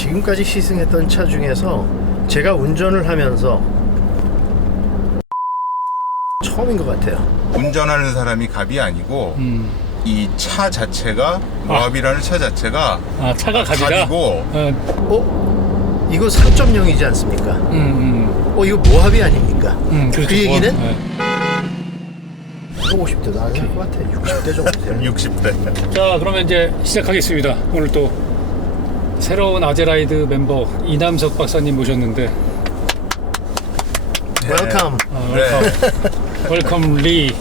지금까지 시승했던 차 중에서 제가 운전을 하면서 처음인 것 같아요. 운전하는 사람이 갑이 아니고 이 차 자체가 모하비라는 차 자체가 차가 갑이고 이거 3.0이지 않습니까? 이거 모하비 아닙니까? 그렇죠. 그 얘기는? 네. 50대도 아닐 것 같아. 60대 정도 돼요. 60대. 자, 그러면 이제 시작하겠습니다. 오늘 또 새로운 아제라이드 멤버 이남석 박사님 모셨는데 웰컴. 웰컴 리.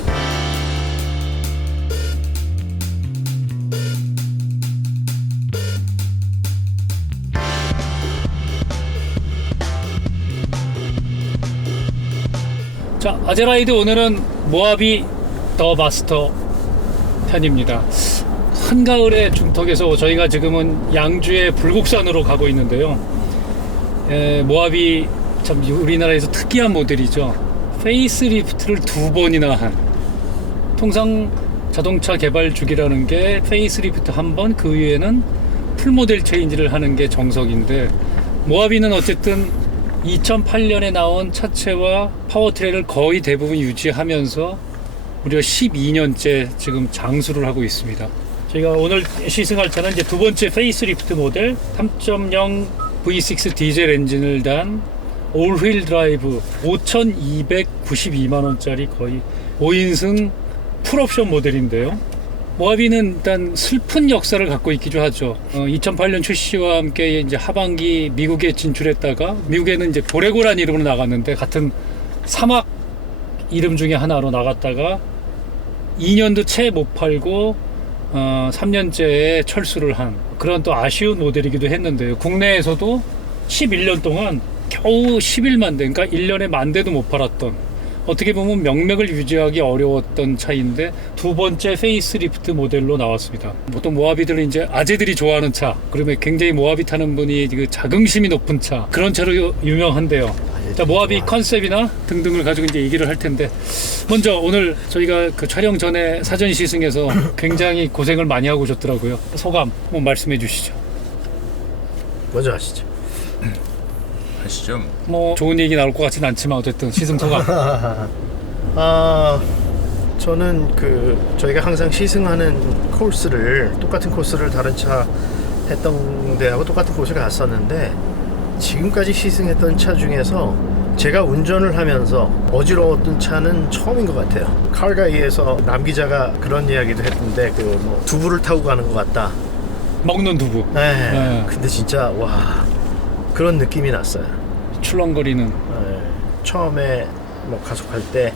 자, 아제라이드 오늘은 모하비 더 마스터 편입니다. 한가을의 중턱에서 저희가 지금은 양주의 불국산으로 가고 있는데요. 모하비 참 우리나라에서 특이한 모델이죠. 페이스리프트를 2번이나 한. 통상 자동차 개발 주기라는 게 페이스리프트 한 번, 그 위에는 풀모델 체인지를 하는 게 정석인데, 모하비는 어쨌든 2008년에 나온 차체와 파워트레인을 거의 대부분 유지하면서 무려 12년째 지금 장수를 하고 있습니다. 저희가 오늘 시승할 차는 이제 두 번째 페이스리프트 모델 3.0 V6 디젤 엔진을 단 올휠 드라이브 5,292만원짜리 거의 5인승 풀옵션 모델인데요. 모하비는 일단 슬픈 역사를 갖고 있기도 하죠. 2008년 출시와 함께 이제 하반기 미국에 진출했다가, 미국에는 이제 고레고란 이름으로 나갔는데 같은 사막 이름 중에 하나로 나갔다가 2년도 채 못 팔고 3년째에 철수를 한 그런 또 아쉬운 모델이기도 했는데요. 국내에서도 11년 동안 겨우 11만 대, 그러니까 1년에 만 대도 못 팔았던, 어떻게 보면 명맥을 유지하기 어려웠던 차인데 두 번째 페이스리프트 모델로 나왔습니다. 보통 모하비들은 이제 아재들이 좋아하는 차, 그러면 굉장히 모하비 타는 분이 그 자긍심이 높은 차, 그런 차로 유명한데요. 자, 모하비 컨셉이나 등등을 가지고 이제 얘기를 할 텐데, 먼저 오늘 저희가 그 촬영 전에 사전 시승에서 굉장히 고생을 많이 하고 오셨더라고요. 소감 한번 말씀해 주시죠. 먼저 하시죠. 하시죠. 뭐 좋은 얘기 나올 것 같지는 않지만 어쨌든 시승 소감. 저는 저희가 항상 시승하는 코스를, 똑같은 코스를 다른 차 했던 데하고 똑같은 코스를 갔었는데, 지금까지 시승했던 차 중에서 제가 운전을 하면서 어지러웠던 차는 처음인 것 같아요. 칼가이에서 남 기자가 그런 이야기도 했던데, 두부를 타고 가는 것 같다. 먹는 두부. 네. 근데 진짜 그런 느낌이 났어요. 출렁거리는. 네. 처음에 가속할 때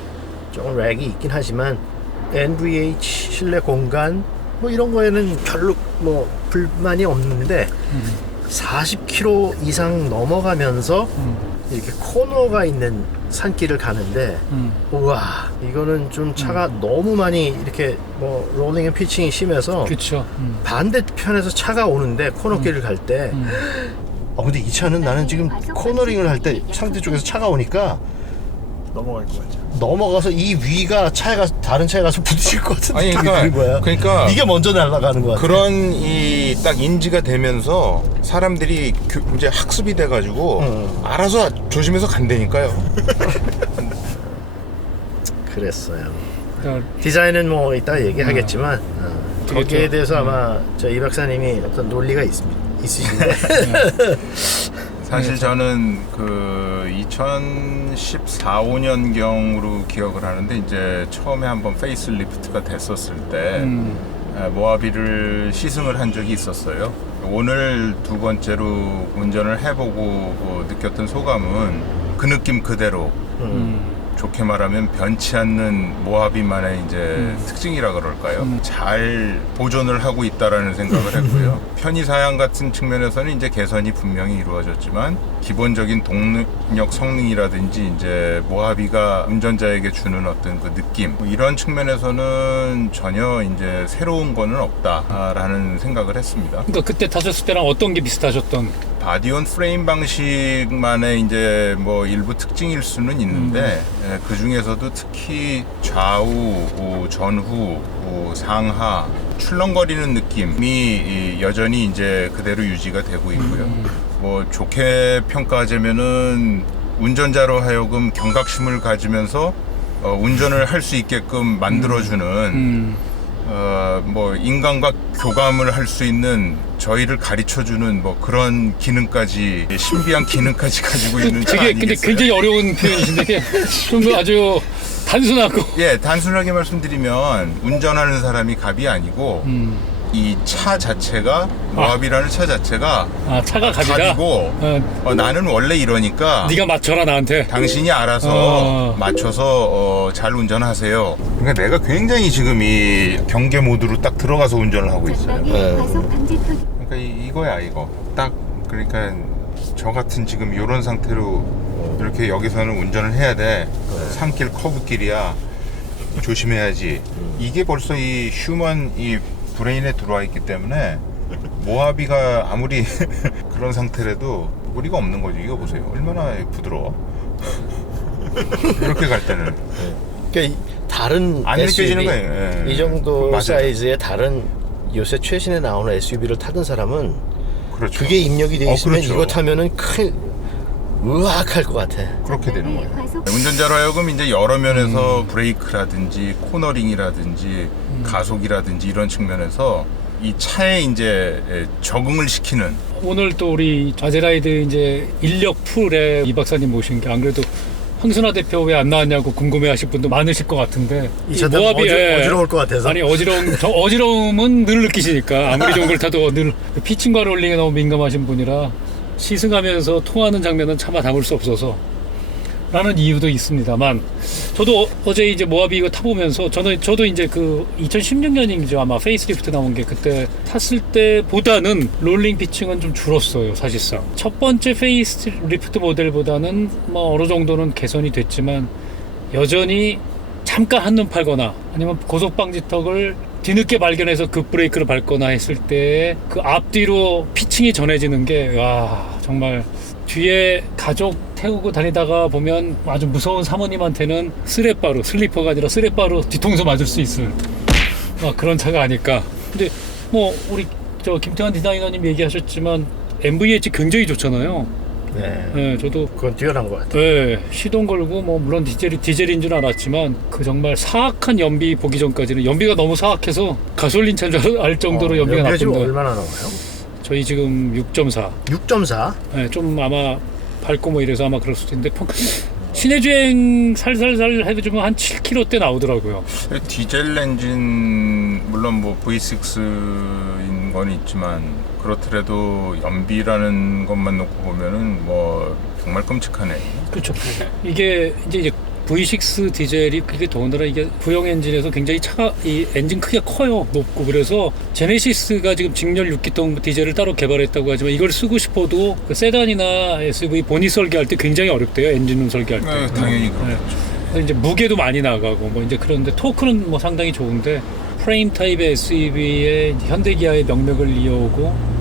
조금 렉이 있긴 하지만 NVH 실내 공간 이런 거에는 별로 불만이 없는데 40km 이상 넘어가면서 이렇게 코너가 있는 산길을 가는데 우와, 이거는 좀 차가 너무 많이 이렇게 롤링 앤 피칭이 심해서, 그렇죠. 반대편에서 차가 오는데 코너길을 갈 때 근데 이 차는 나는 지금 코너링을 할 때 상대 쪽에서 차가 오니까 넘어갈 것 같죠. 넘어가서 이 위가 다른 차에 가서 부딪힐 것 같은 아니, 느낌이 드는 거야. 그러니까 이게 먼저 날아가는 거야. 그런 딱 인지가 되면서 사람들이 이제 학습이 돼가지고 알아서 조심해서 간다니까요. 그랬어요. 그러니까 디자인은 이따 얘기하겠지만 거기에 대해서 아마 이 박사님이 어떤 논리가 있으신데 사실 저는 2014, 15년경으로 기억을 하는데, 이제 처음에 한번 페이스리프트가 됐었을 때 모하비를 시승을 한 적이 있었어요. 오늘 두 번째로 운전을 해보고 느꼈던 소감은 그 느낌 그대로, 좋게 말하면 변치 않는 모하비만의 이제 특징이라 그럴까요? 잘 보존을 하고 있다라는 생각을 했고요. 편의사양 같은 측면에서는 이제 개선이 분명히 이루어졌지만, 기본적인 동력 성능이라든지 이제 모하비가 운전자에게 주는 어떤 그 느낌, 이런 측면에서는 전혀 이제 새로운 거는 없다라는 생각을 했습니다. 그러니까 그때 타셨을 때랑 어떤 게 비슷하셨던? 바디온 프레임 방식만의 이제 일부 특징일 수는 있는데, 그 중에서도 특히 좌우, 전후 상하 출렁거리는 느낌이 여전히 이제 그대로 유지가 되고 있고요. 뭐 좋게 평가하자면은 운전자로 하여금 경각심을 가지면서 운전을 할 수 있게끔 만들어주는 뭐 인간과 교감을 할 수 있는 저희를 가르쳐주는 뭐 그런 기능까지 신비한 기능까지 가지고 있는 차 되게 근데 아니겠어요? 굉장히 어려운 표현이신데 그게 좀 아주 단순하고 예, 단순하게 말씀드리면 운전하는 사람이 갑이 아니고 이 차 자체가 모하비라는 차 자체가 차가 갑이다. 갑이고 나는 원래 이러니까 네가 맞춰라 나한테. 당신이 알아서 맞춰서 잘 운전하세요. 그러니까 내가 굉장히 지금 이 경계 모드로 딱 들어가서 운전을 하고 있어요. 그러니까 이거야 이거 딱. 그러니까 저 같은 지금 이런 상태로 이렇게 여기서는 운전을 해야 돼. 산길 커브길이야. 조심해야지. 이게 벌써 이 휴먼 이 브레인에 들어와 있기 때문에 모하비가 아무리 그런 상태라도 무리가 없는 거죠. 이거 보세요. 얼마나 부드러워. 이렇게 갈 때는 그러니까 다른 안 느껴지는 SUV, 거예요. 예. 이 정도 맞아요. 사이즈의 다른 요새 최신에 나오는 SUV를 타던 사람은 그렇죠. 그게 입력이 돼 있으면 그렇죠. 이거 타면은 큰 으악할 것 같아. 그렇게 되는 거예요. 운전자로 하여금 이제 여러 면에서 브레이크라든지 코너링이라든지 가속이라든지 이런 측면에서 이 차에 이제 적응을 시키는. 오늘 또 우리 아제라이드 이제 인력 풀에 이 박사님 모신 게 안 그래도 황순아 대표 왜 안 나왔냐고 궁금해하실 분도 많으실 것 같은데 이 차는 어지러울 것 같아서. 아니 어지러움은 늘 느끼시니까 아무리 좋은 걸 타도 늘 피칭과 롤링에 너무 민감하신 분이라 시승하면서 통하는 장면은 차마 담을 수 없어서 라는 이유도 있습니다만 저도 어제 이제 모하비 이거 타보면서 저도 이제 그 2016년이죠 아마 페이스리프트 나온 게 그때 탔을 때보다는 롤링 피칭은 좀 줄었어요 사실상. 첫 번째 페이스리프트 모델보다는 뭐 어느 정도는 개선이 됐지만 여전히 잠깐 한눈 팔거나 아니면 고속 방지턱을 뒤늦게 발견해서 급브레이크를 밟거나 했을 때 그 앞뒤로 피칭이 전해지는 게 와 정말 뒤에 가족 태우고 다니다가 보면 아주 무서운 사모님한테는 슬리퍼가 아니라 쓰레빠로 뒤통수 맞을 수 있을 그런 차가 아닐까. 근데 뭐 우리 저 김태환 디자이너님 얘기하셨지만 MVH 굉장히 좋잖아요. 네, 저도 그건 뛰어난 것 같아요. 네, 시동 걸고 뭐 물론 디젤인 줄 알았지만 그 정말 사악한 연비 보기 전까지는 연비가 너무 사악해서 가솔린 차인 줄 알 정도로 연비가 지금 나쁜데 얼마나 나와요? 저희 지금 6.4. 6.4? 네, 좀 아마 밝고 뭐 이래서 아마 그럴 수도 있는데 시내 주행 살살살 해주면 한 7km대 나오더라고요. 디젤 엔진 물론 뭐 V6인 건 있지만 그렇더라도 연비라는 것만 놓고 보면은 뭐 정말 끔찍하네. 그렇죠. 이게 이제 V6 디젤이 그게 더군다나 이게 구형 엔진에서 굉장히 차가 이 엔진 크기가 커요, 높고. 그래서 제네시스가 지금 직렬 6기통 디젤을 따로 개발했다고 하지만 이걸 쓰고 싶어도 그 세단이나 SUV 보닛 설계할 때 굉장히 어렵대요, 엔진룸 설계할 때. 네, 당연히 그렇죠. 그래서 이제 무게도 많이 나가고 뭐 이제 그런데 토크는 뭐 상당히 좋은데 프레임 타입의 SUV에 현대기아의 명맥을 이어오고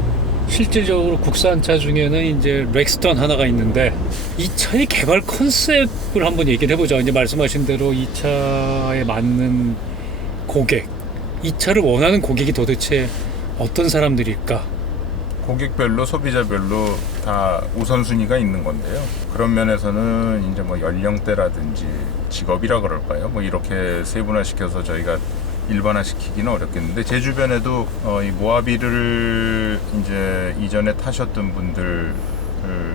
실질적으로 국산차 중에는 이제 렉스턴 하나가 있는데 이 차의 개발 컨셉을 한번 얘기를 해보자. 이제 말씀하신 대로 이 차에 맞는 고객, 이 차를 원하는 고객이 도대체 어떤 사람들일까? 고객별로 소비자별로 다 우선순위가 있는 건데요. 그런 면에서는 이제 뭐 연령대라든지 직업이라 그럴까요? 뭐 이렇게 세분화시켜서 저희가 일반화시키기는 어렵겠는데 제 주변에도 이 모하비를 이제 이전에 타셨던 분들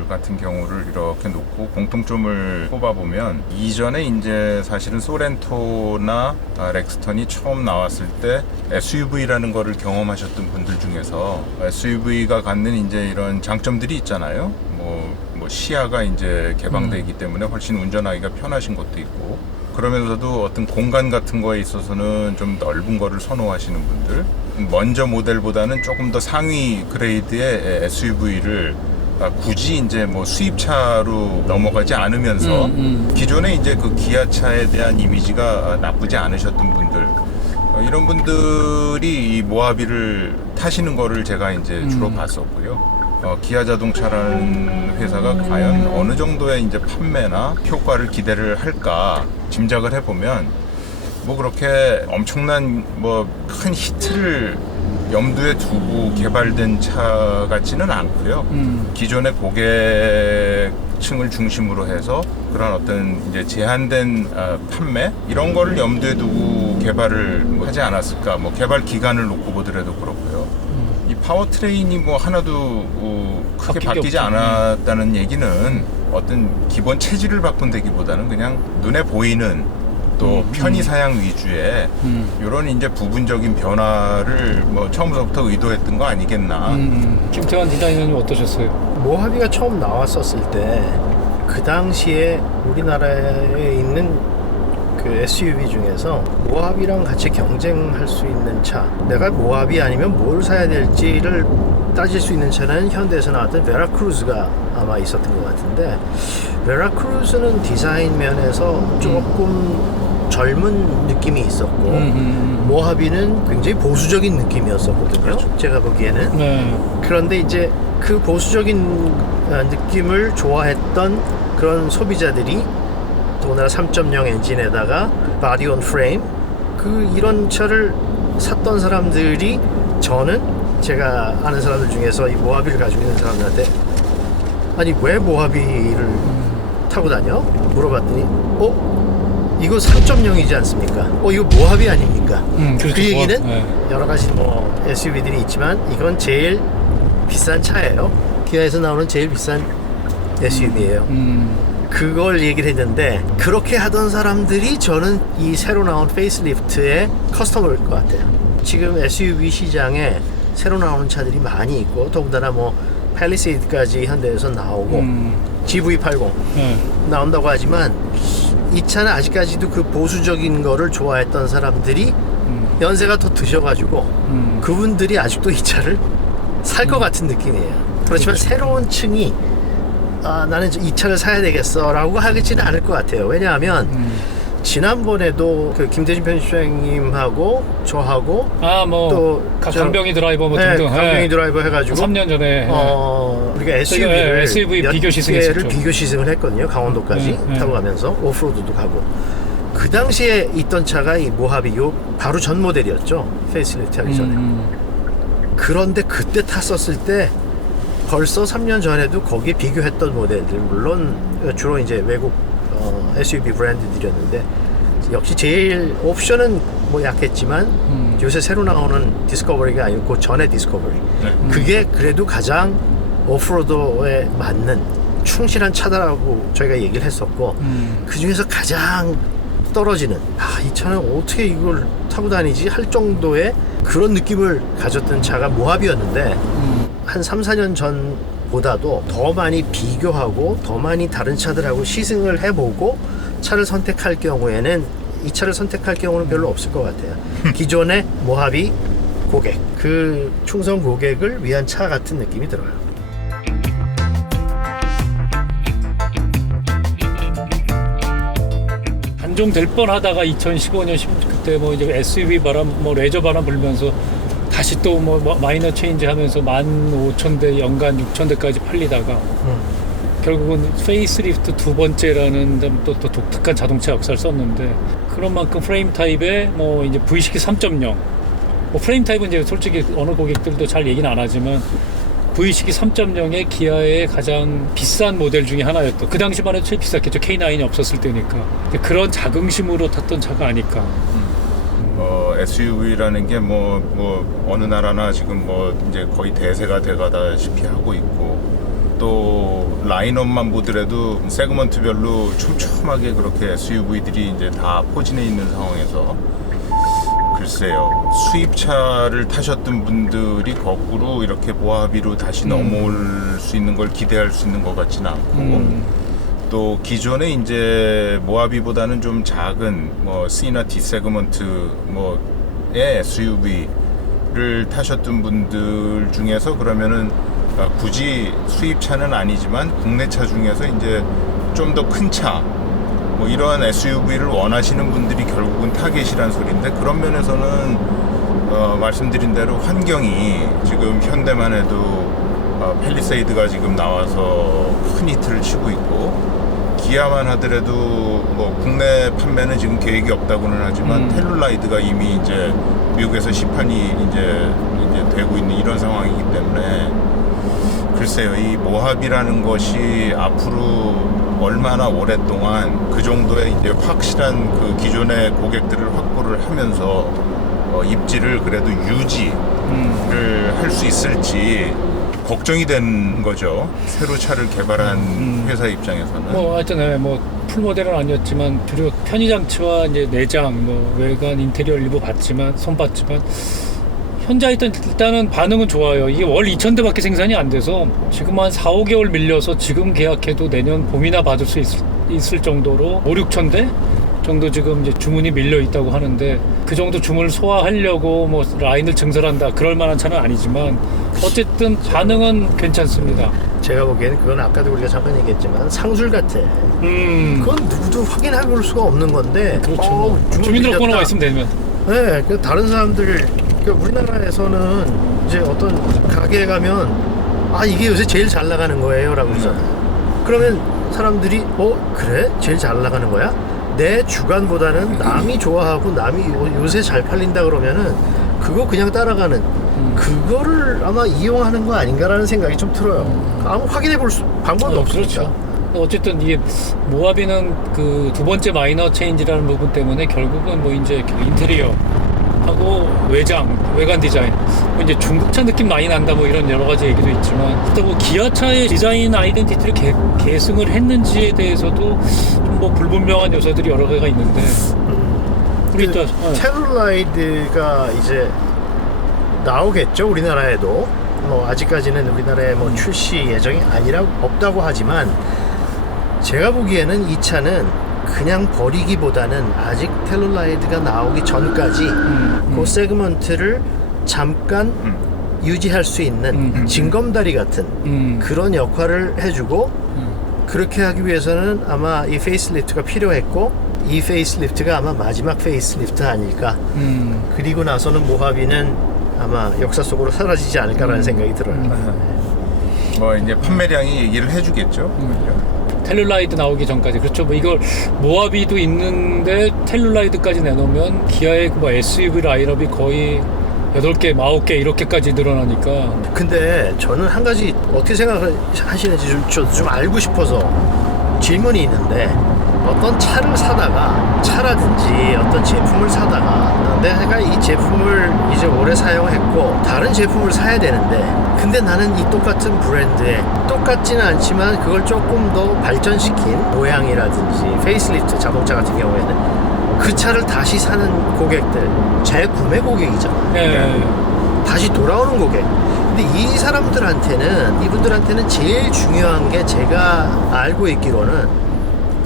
같은 경우를 이렇게 놓고 공통점을 꼽아보면 이전에 이제 사실은 소렌토나 렉스턴이 처음 나왔을 때 SUV라는 거를 경험하셨던 분들 중에서 SUV가 갖는 이제 이런 장점들이 있잖아요. 뭐 시야가 이제 개방되기 때문에 훨씬 운전하기가 편하신 것도 있고 그러면서도 어떤 공간 같은 거에 있어서는 좀 넓은 거를 선호하시는 분들 먼저 모델보다는 조금 더 상위 그레이드의 SUV를 굳이 이제 뭐 수입차로 넘어가지 않으면서 기존에 이제 그 기아차에 대한 이미지가 나쁘지 않으셨던 분들 이런 분들이 이 모하비를 타시는 거를 제가 이제 주로 봤었고요. 기아 자동차라는 회사가 과연 어느 정도의 이제 판매나 효과를 기대를 할까 짐작을 해보면 뭐 그렇게 엄청난 뭐 큰 히트를 염두에 두고 개발된 차 같지는 않고요. 기존의 고객층을 중심으로 해서 그런 어떤 이제 제한된 판매 이런 거를 염두에 두고 개발을 뭐 하지 않았을까. 뭐 개발 기간을 놓고 보더라도 그렇고요. 이 파워트레인이 뭐 하나도 크게 바뀌지 않았다는 얘기는 어떤 기본 체질을 바꾼다기보다는 그냥 눈에 보이는 또 편의 사양 위주의 이런 이제 부분적인 변화를 뭐 처음부터 의도했던 거 아니겠나. 김태환 디자이너님 어떠셨어요? 모하비가 처음 나왔었을 때 그 당시에 우리나라에 있는 그 SUV 중에서 모하비랑 같이 경쟁할 수 있는 차, 내가 모하비 아니면 뭘 사야 될지를 따질 수 있는 차는 현대에서 나왔던 베라크루즈가 아마 있었던 것 같은데, 베라크루즈는 디자인 면에서 조금 젊은 느낌이 있었고 모하비는 굉장히 보수적인 느낌이었었거든요. 그렇죠. 제가 보기에는. 네. 그런데 이제 그 보수적인 느낌을 좋아했던 그런 소비자들이 더군다나 3.0 엔진에다가 바디 온 프레임 이런 차를 샀던 사람들이, 저는 제가 아는 사람들 중에서 이 모하비를 가지고 있는 사람들한테 아니 왜 모하비를 타고 다녀? 물어봤더니 이거 3.0이지 않습니까? 이거 모하비 아닙니까? 그렇죠. 그 얘기는 네. 여러 가지 뭐 SUV들이 있지만 이건 제일 비싼 차예요. 기아에서 나오는 제일 비싼 SUV예요. 그걸 얘기를 했는데, 그렇게 하던 사람들이 저는 이 새로 나온 페이스리프트의 커스터머일 것 같아요. 지금 SUV 시장에 새로 나오는 차들이 많이 있고, 더군다나 뭐 팰리세이드까지 현대에서 나오고 GV80 나온다고 하지만 이 차는 아직까지도 그 보수적인 거를 좋아했던 사람들이 연세가 더 드셔가지고 그분들이 아직도 이 차를 살 것 같은 느낌이에요. 그렇지만 새로운 층이 나는 이 차를 사야 되겠어 라고 하지는 않을 것 같아요. 왜냐하면 지난번에도 그 김대진 편집장님하고 저하고 또 강병희 드라이버 뭐 등등 강병희 드라이버 해가지고 3년 전에 우리가 SUV 비교 시승했었죠. 비교 시승을 했거든요. 강원도까지 타고 가면서 오프로드도 가고. 그 당시에 있던 차가 이 모하비 바로 전 모델이었죠. 페이스리프트 하기 전에. 그런데 그때 탔었을 때 벌써 3년 전에도 거기에 비교했던 모델들, 물론 주로 이제 외국 SUV 브랜드들이었는데, 역시 제일 옵션은 뭐 약했지만 요새 새로 나오는 디스커버리가 아니고 그 전에 디스커버리, 그게 그래도 가장 오프로드에 맞는 충실한 차다라고 저희가 얘기를 했었고, 그 중에서 가장 떨어지는, 이 차는 어떻게 이걸 타고 다니지 할 정도의 그런 느낌을 가졌던 차가 모하비였는데, 한 3, 4년 전보다도 더 많이 비교하고 더 많이 다른 차들하고 시승을 해보고 차를 선택할 경우에는, 이 차를 선택할 경우는 별로 없을 것 같아요. 기존의 모하비 고객, 그 충성 고객을 위한 차 같은 느낌이 들어요. 단종될 뻔하다가 2015년 그때 뭐 이제 SUV 바람, 뭐 레저 바람 불면서 다시 또 뭐 마이너 체인지 하면서 15,000대 연간 6,000대까지 팔리다가 결국은 페이스리프트 두 번째라는 또 독특한 자동차 역사를 썼는데, 그런 만큼 프레임 타입의 뭐 이제 V식이 3.0, 뭐 프레임 타입은 이제 솔직히 어느 고객들도 잘 얘기는 안 하지만 V식이 3.0의 기아의 가장 비싼 모델 중에 하나였던, 그 당시만 해도 제일 비쌌겠죠. K9이 없었을 때니까. 그런 자긍심으로 탔던 차가 아닐까. SUV라는 게 뭐 어느 나라나 지금 뭐 이제 거의 대세가 돼가다시피 하고 있고, 또 라인업만 보더라도 세그먼트별로 촘촘하게 그렇게 SUV들이 이제 다 포진해 있는 상황에서, 글쎄요, 수입차를 타셨던 분들이 거꾸로 이렇게 모하비로 다시 넘어올 수 있는 걸 기대할 수 있는 것 같지는 않고, 또 기존에 이제 모하비보다는 좀 작은 뭐 C나 D 세그먼트 뭐의 SUV를 타셨던 분들 중에서 그러면은 굳이 수입차는 아니지만 국내차 중에서 이제 좀 더 큰 차, 뭐 이러한 SUV를 원하시는 분들이 결국은 타겟이란 소리인데, 그런 면에서는 말씀드린 대로 환경이 지금 현대만 해도 팰리세이드가 지금 나와서 큰 히트를 치고 있고, 기아만 하더라도 뭐 국내 판매는 지금 계획이 없다고는 하지만 텔룰라이드가 이미 이제 미국에서 시판이 이제 되고 있는 이런 상황이기 때문에 글쎄요, 이 모하비라는 것이 앞으로 얼마나 오랫동안 그 정도의 이제 확실한 그 기존의 고객들을 확보를 하면서 입지를 그래도 유지를 할 수 있을지 걱정이 되는 거죠. 새로 차를 개발한 회사 입장에서는. 뭐 하여튼 뭐 풀모델은 아니었지만 주로 편의장치와 이제 내장, 뭐 외관 인테리어 일부 손봤지만 현재 일단은 반응은 좋아요. 이게 월 2,000대밖에 생산이 안 돼서 지금 한 4, 5개월 밀려서 지금 계약해도 내년 봄이나 받을 수 있을 정도로 5, 6,000대 정도 지금 이제 주문이 밀려 있다고 하는데 그 정도 주문을 소화하려고 뭐 라인을 증설한다 그럴 만한 차는 아니지만 어쨌든 반응은 괜찮습니다. 제가 보기에는 그건 아까도 우리가 잠깐 얘기했지만 상술 같아. 그건 누구도 확인해 볼 수가 없는 건데. 그렇죠. 주민등록번호가 있으면 되면. 네, 그 다른 사람들, 그 우리나라에서는 이제 어떤 가게에 가면 이게 요새 제일 잘 나가는 거예요라고 그러잖아요. 그러면 사람들이 그래? 제일 잘 나가는 거야? 내 주관보다는 남이 좋아하고 남이 요새 잘 팔린다 그러면은 그거 그냥 따라가는 그거를 아마 이용하는 거 아닌가라는 생각이 좀 들어요. 아무 확인해 볼 방법이 없으니까. 그렇죠. 어쨌든 이게 모하비는 그 두 번째 마이너 체인지라는 부분 때문에 결국은 뭐 이제 인테리어 하고 외관 디자인 뭐 이제 중국차 느낌 많이 난다 뭐 이런 여러 가지 얘기도 있지만 또 뭐 기아차의 디자인 아이덴티티를 계승을 했는지에 대해서도 좀 뭐 불분명한 요소들이 여러 개가 있는데 우리 또 텔룰라이드가 이제 나오겠죠, 우리나라에도. 뭐 아직까지는 우리나라에 뭐 출시 예정이 없다고 하지만 제가 보기에는 이 차는 그냥 버리기보다는 아직 텔룰라이드가 나오기 전까지 그 세그먼트를 잠깐 유지할 수 있는 징검다리 같은 그런 역할을 해주고 그렇게 하기 위해서는 아마 이 페이스리프트가 필요했고 이 페이스리프트가 아마 마지막 페이스리프트 아닐까. 그리고 나서는 모하비는 아마 역사 속으로 사라지지 않을까라는 생각이 들어요. 뭐 이제 판매량이 얘기를 해주겠죠. 텔룰라이드 나오기 전까지. 그렇죠. 뭐 이걸 모하비도 있는데 텔룰라이드까지 내놓으면 기아의 뭐 SUV 라인업이 거의 8개, 9개 이렇게까지 늘어나니까. 근데 저는 한 가지 어떻게 생각하시는지 좀 알고 싶어서 질문이 있는데, 어떤 차를 사다가 차라든지 어떤 제품을 사다가 내가 이 제품을 이제 오래 사용했고 다른 제품을 사야 되는데 근데 나는 이 똑같은 브랜드에 똑같지는 않지만 그걸 조금 더 발전시킨 모양이라든지 페이스리프트 자동차 같은 경우에는 그 차를 다시 사는 고객들 재구매 고객이잖아요. 네. 다시 돌아오는 고객. 근데 이분들한테는 제일 중요한 게 제가 알고 있기로는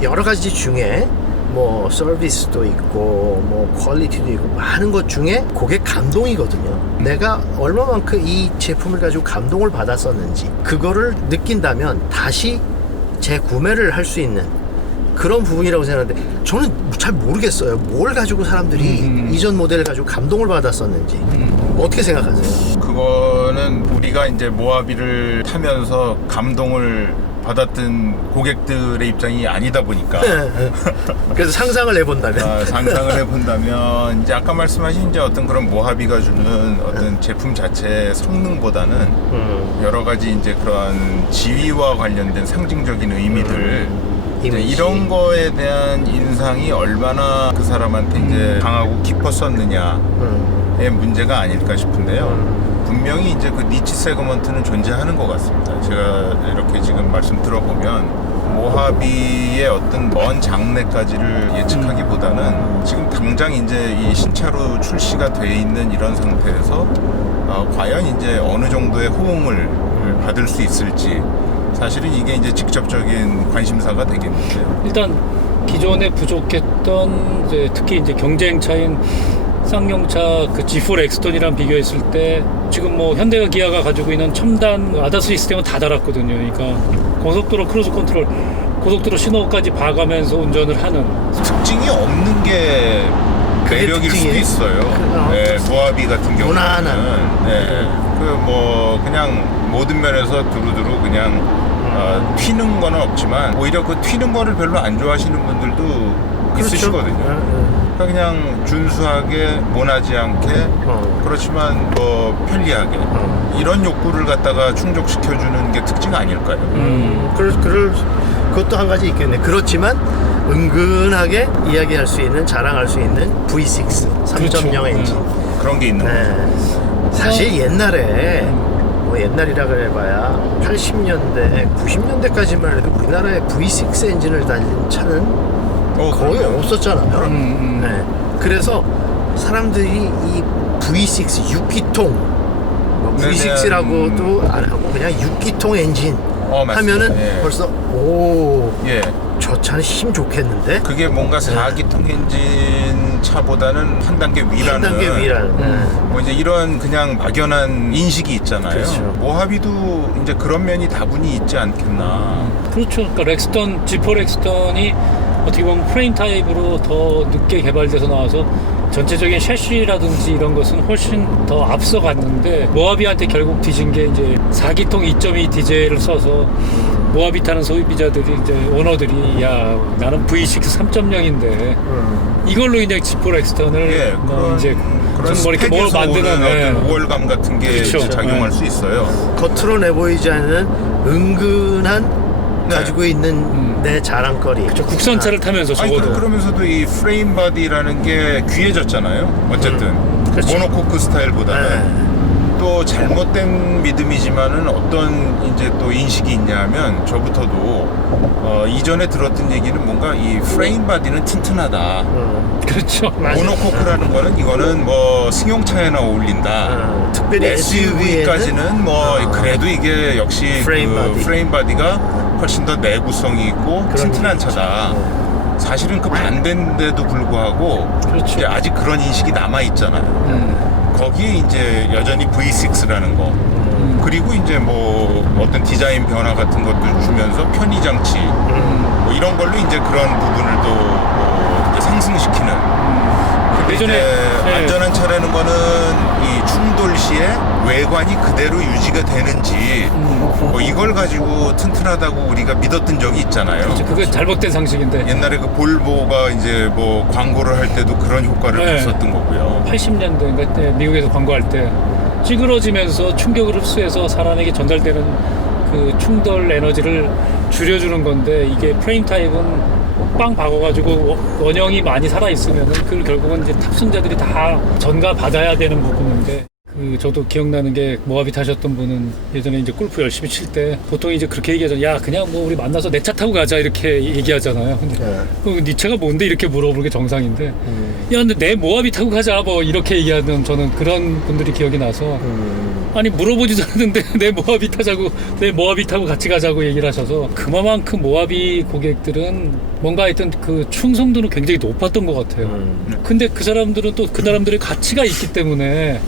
여러 가지 중에 뭐 서비스도 있고 뭐 퀄리티도 있고 많은 것 중에 고객 감동이거든요. 내가 얼마만큼 이 제품을 가지고 감동을 받았었는지 그거를 느낀다면 다시 재구매를 할 수 있는 그런 부분이라고 생각하는데 저는 잘 모르겠어요. 뭘 가지고 사람들이 이전 모델을 가지고 감동을 받았었는지 어떻게 생각하세요? 그거는 우리가 이제 모하비를 타면서 감동을 받았던 고객들의 입장이 아니다 보니까 그래서 상상을 해본다면 상상을 해본다면 이제 아까 말씀하신 이제 어떤 그런 모하비가 주는 어떤 제품 자체의 성능보다는 여러 가지 이제 그런 지위와 관련된 상징적인 의미들 이런 거에 대한 인상이 얼마나 그 사람한테 이제 강하고 깊었었느냐의 문제가 아닐까 싶은데요. 분명히 이제 그 니치 세그먼트는 존재하는 것 같습니다. 제가 이렇게 지금 말씀 들어보면 모하비의 어떤 먼 장래까지를 예측하기보다는 지금 당장 이제 이 신차로 출시가 돼 있는 이런 상태에서 과연 이제 어느 정도의 호응을 받을 수 있을지 사실은 이게 이제 직접적인 관심사가 되겠는데요. 일단 기존에 부족했던 이제 특히 이제 경쟁차인 쌍용차 그 G4 엑스톤이랑 비교했을 때 지금 뭐 현대가 기아가 가지고 있는 첨단 아다스 시스템은 다 달았거든요. 그러니까 고속도로 크루즈 컨트롤, 고속도로 신호까지 봐가면서 운전을 하는 특징이 없는 게 매력일 수도 있어요. 네, 모하비 같은 경우는 무난한. 네, 그 뭐 그냥 모든 면에서 두루두루 그냥 튀는 거는 없지만 오히려 그 튀는 거를 별로 안 좋아하시는 분들도 있으시거든요. 그러니까 그냥 준수하게 모나지 않게 그렇지만 뭐 편리하게 이런 욕구를 갖다가 충족시켜주는 게 특징 아닐까요? 그것도 한 가지 있겠네. 그렇지만 은근하게 이야기할 수 있는, 자랑할 수 있는 V6 3.0 그렇죠. 엔진. 그런 게 있는 거죠. 네. 사실 옛날에 뭐 옛날이라 그래봐야 80년대, 90년대까지만 해도 우리나라에 V6 엔진을 달린 차는 거의 그럼요. 없었잖아요. 네. 그래서 사람들이 이 V6 6기통 뭐 V6라고도 안 하고 그냥 6기통 엔진 하면은 예. 벌써 오, 예. 저 차는 힘 좋겠는데? 그게 뭔가 4기통 엔진 차보다는 한 단계 위라는 한 단계 위라는. 뭐 이제 이런 그냥 막연한 인식이 있잖아요. 그렇죠. 모하비도 이제 그런 면이 다분히 있지 않겠나. 그렇죠. 그러니까 렉스턴, 지퍼 렉스턴이 어떻게 보면 프레임 타입으로 더 늦게 개발돼서 나와서 전체적인 셰시라든지 이런 것은 훨씬 더 앞서갔는데 모하비한테 결국 뒤진 게 이제 4기통 2.2 디젤을 써서 모하비 타는 소비자들이 이제 오너들이 야 나는 V6 3.0인데 이걸로 그냥 지퍼 렉스턴을 예, 뭐 이제 그런 좀 뭐 이렇게 뭘 스펙에서 만드는 오는 어떤 우월감 같은 게 그렇죠. 작용할 네. 수 있어요. 겉으로 내보이지 않는 은근한 네. 가지고 있는 내 자랑거리. 저 국산차를 타면서 아니 적어도 그러면서도 이 프레임 바디라는 게 귀해졌잖아요. 어쨌든 그렇죠. 모노코크 스타일보다는 네. 또 잘못된 믿음이지만은 어떤 이제 또 인식이 있냐면 저부터도 이전에 들었던 얘기는 뭔가 이 프레임 바디는 튼튼하다. 그렇죠. 모노코크라는 거는 이거는 뭐 승용차에나 어울린다. 특별히 SUV까지는 뭐 그래도 이게 역시 프레임 바디가 훨씬 더 내구성이 있고 그런 튼튼한 게 있죠. 차다. 사실은 그 반대인데도 불구하고 그렇죠. 이제 아직 그런 인식이 남아 있잖아요. 거기에 이제 여전히 V6라는 거 그리고 이제 뭐 어떤 디자인 변화 같은 것도 주면서 편의 장치 뭐 이런 걸로 이제 그런 부분을 또 뭐 이제 상승시키는. 근데 예전에, 이제 네. 안전한 차라는 거는 이 충돌 시에 외관이 그대로 유지가 되는지 뭐 이걸 가지고 튼튼하다고 우리가 믿었던 적이 있잖아요. 그렇죠. 그게 잘못된 상식인데 옛날에 그 볼보가 이제 뭐 광고를 할 때도 그런 효과를 네. 냈었던 거고요. 80년대 그때 미국에서 광고할 때 찌그러지면서 충격을 흡수해서 사람에게 전달되는 그 충돌 에너지를 줄여주는 건데 이게 프레임 타입은 빵 박아가지고 원형이 많이 살아있으면은 그걸 결국은 이제 탑승자들이 다 전가받아야 되는 부분인데 그 저도 기억나는 게 모하비 타셨던 분은 예전에 이제 골프 열심히 칠 때 보통 이제 그렇게 얘기하잖아요. 야 그냥 뭐 우리 만나서 내 차 타고 가자 이렇게 얘기하잖아요. 근데 네 차가 뭔데 이렇게 물어보는 게 정상인데 야 근데 내 모하비 타고 가자 뭐 이렇게 얘기하는 저는 그런 분들이 기억이 나서 아니 물어보지도 않았는데 내 모하비 타자고 내 모하비 타고 같이 가자고 얘기를 하셔서 그만큼 모하비 고객들은 뭔가 하여튼 그 충성도는 굉장히 높았던 것 같아요. 근데 그 사람들은 또 그 사람들의 가치가 있기 때문에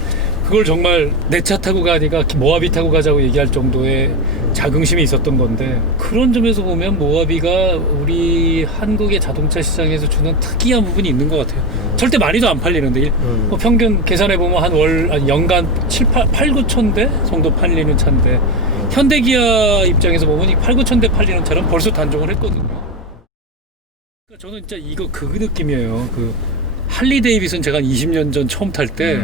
그걸 정말 내 차 타고 가니까 모하비 타고 가자고 얘기할 정도의 자긍심이 있었던 건데 그런 점에서 보면 모하비가 우리 한국의 자동차 시장에서 주는 특이한 부분이 있는 것 같아요. 절대 많이도 안 팔리는데 뭐 평균 계산해보면 한 연간 8, 9천 대 정도 팔리는 차인데 현대기아 입장에서 보면 이 8, 9천 대 팔리는 차는 벌써 단종을 했거든요. 그러니까 저는 진짜 이거 그 느낌이에요. 그 할리 데이비슨 제가 한 20년 전 처음 탈 때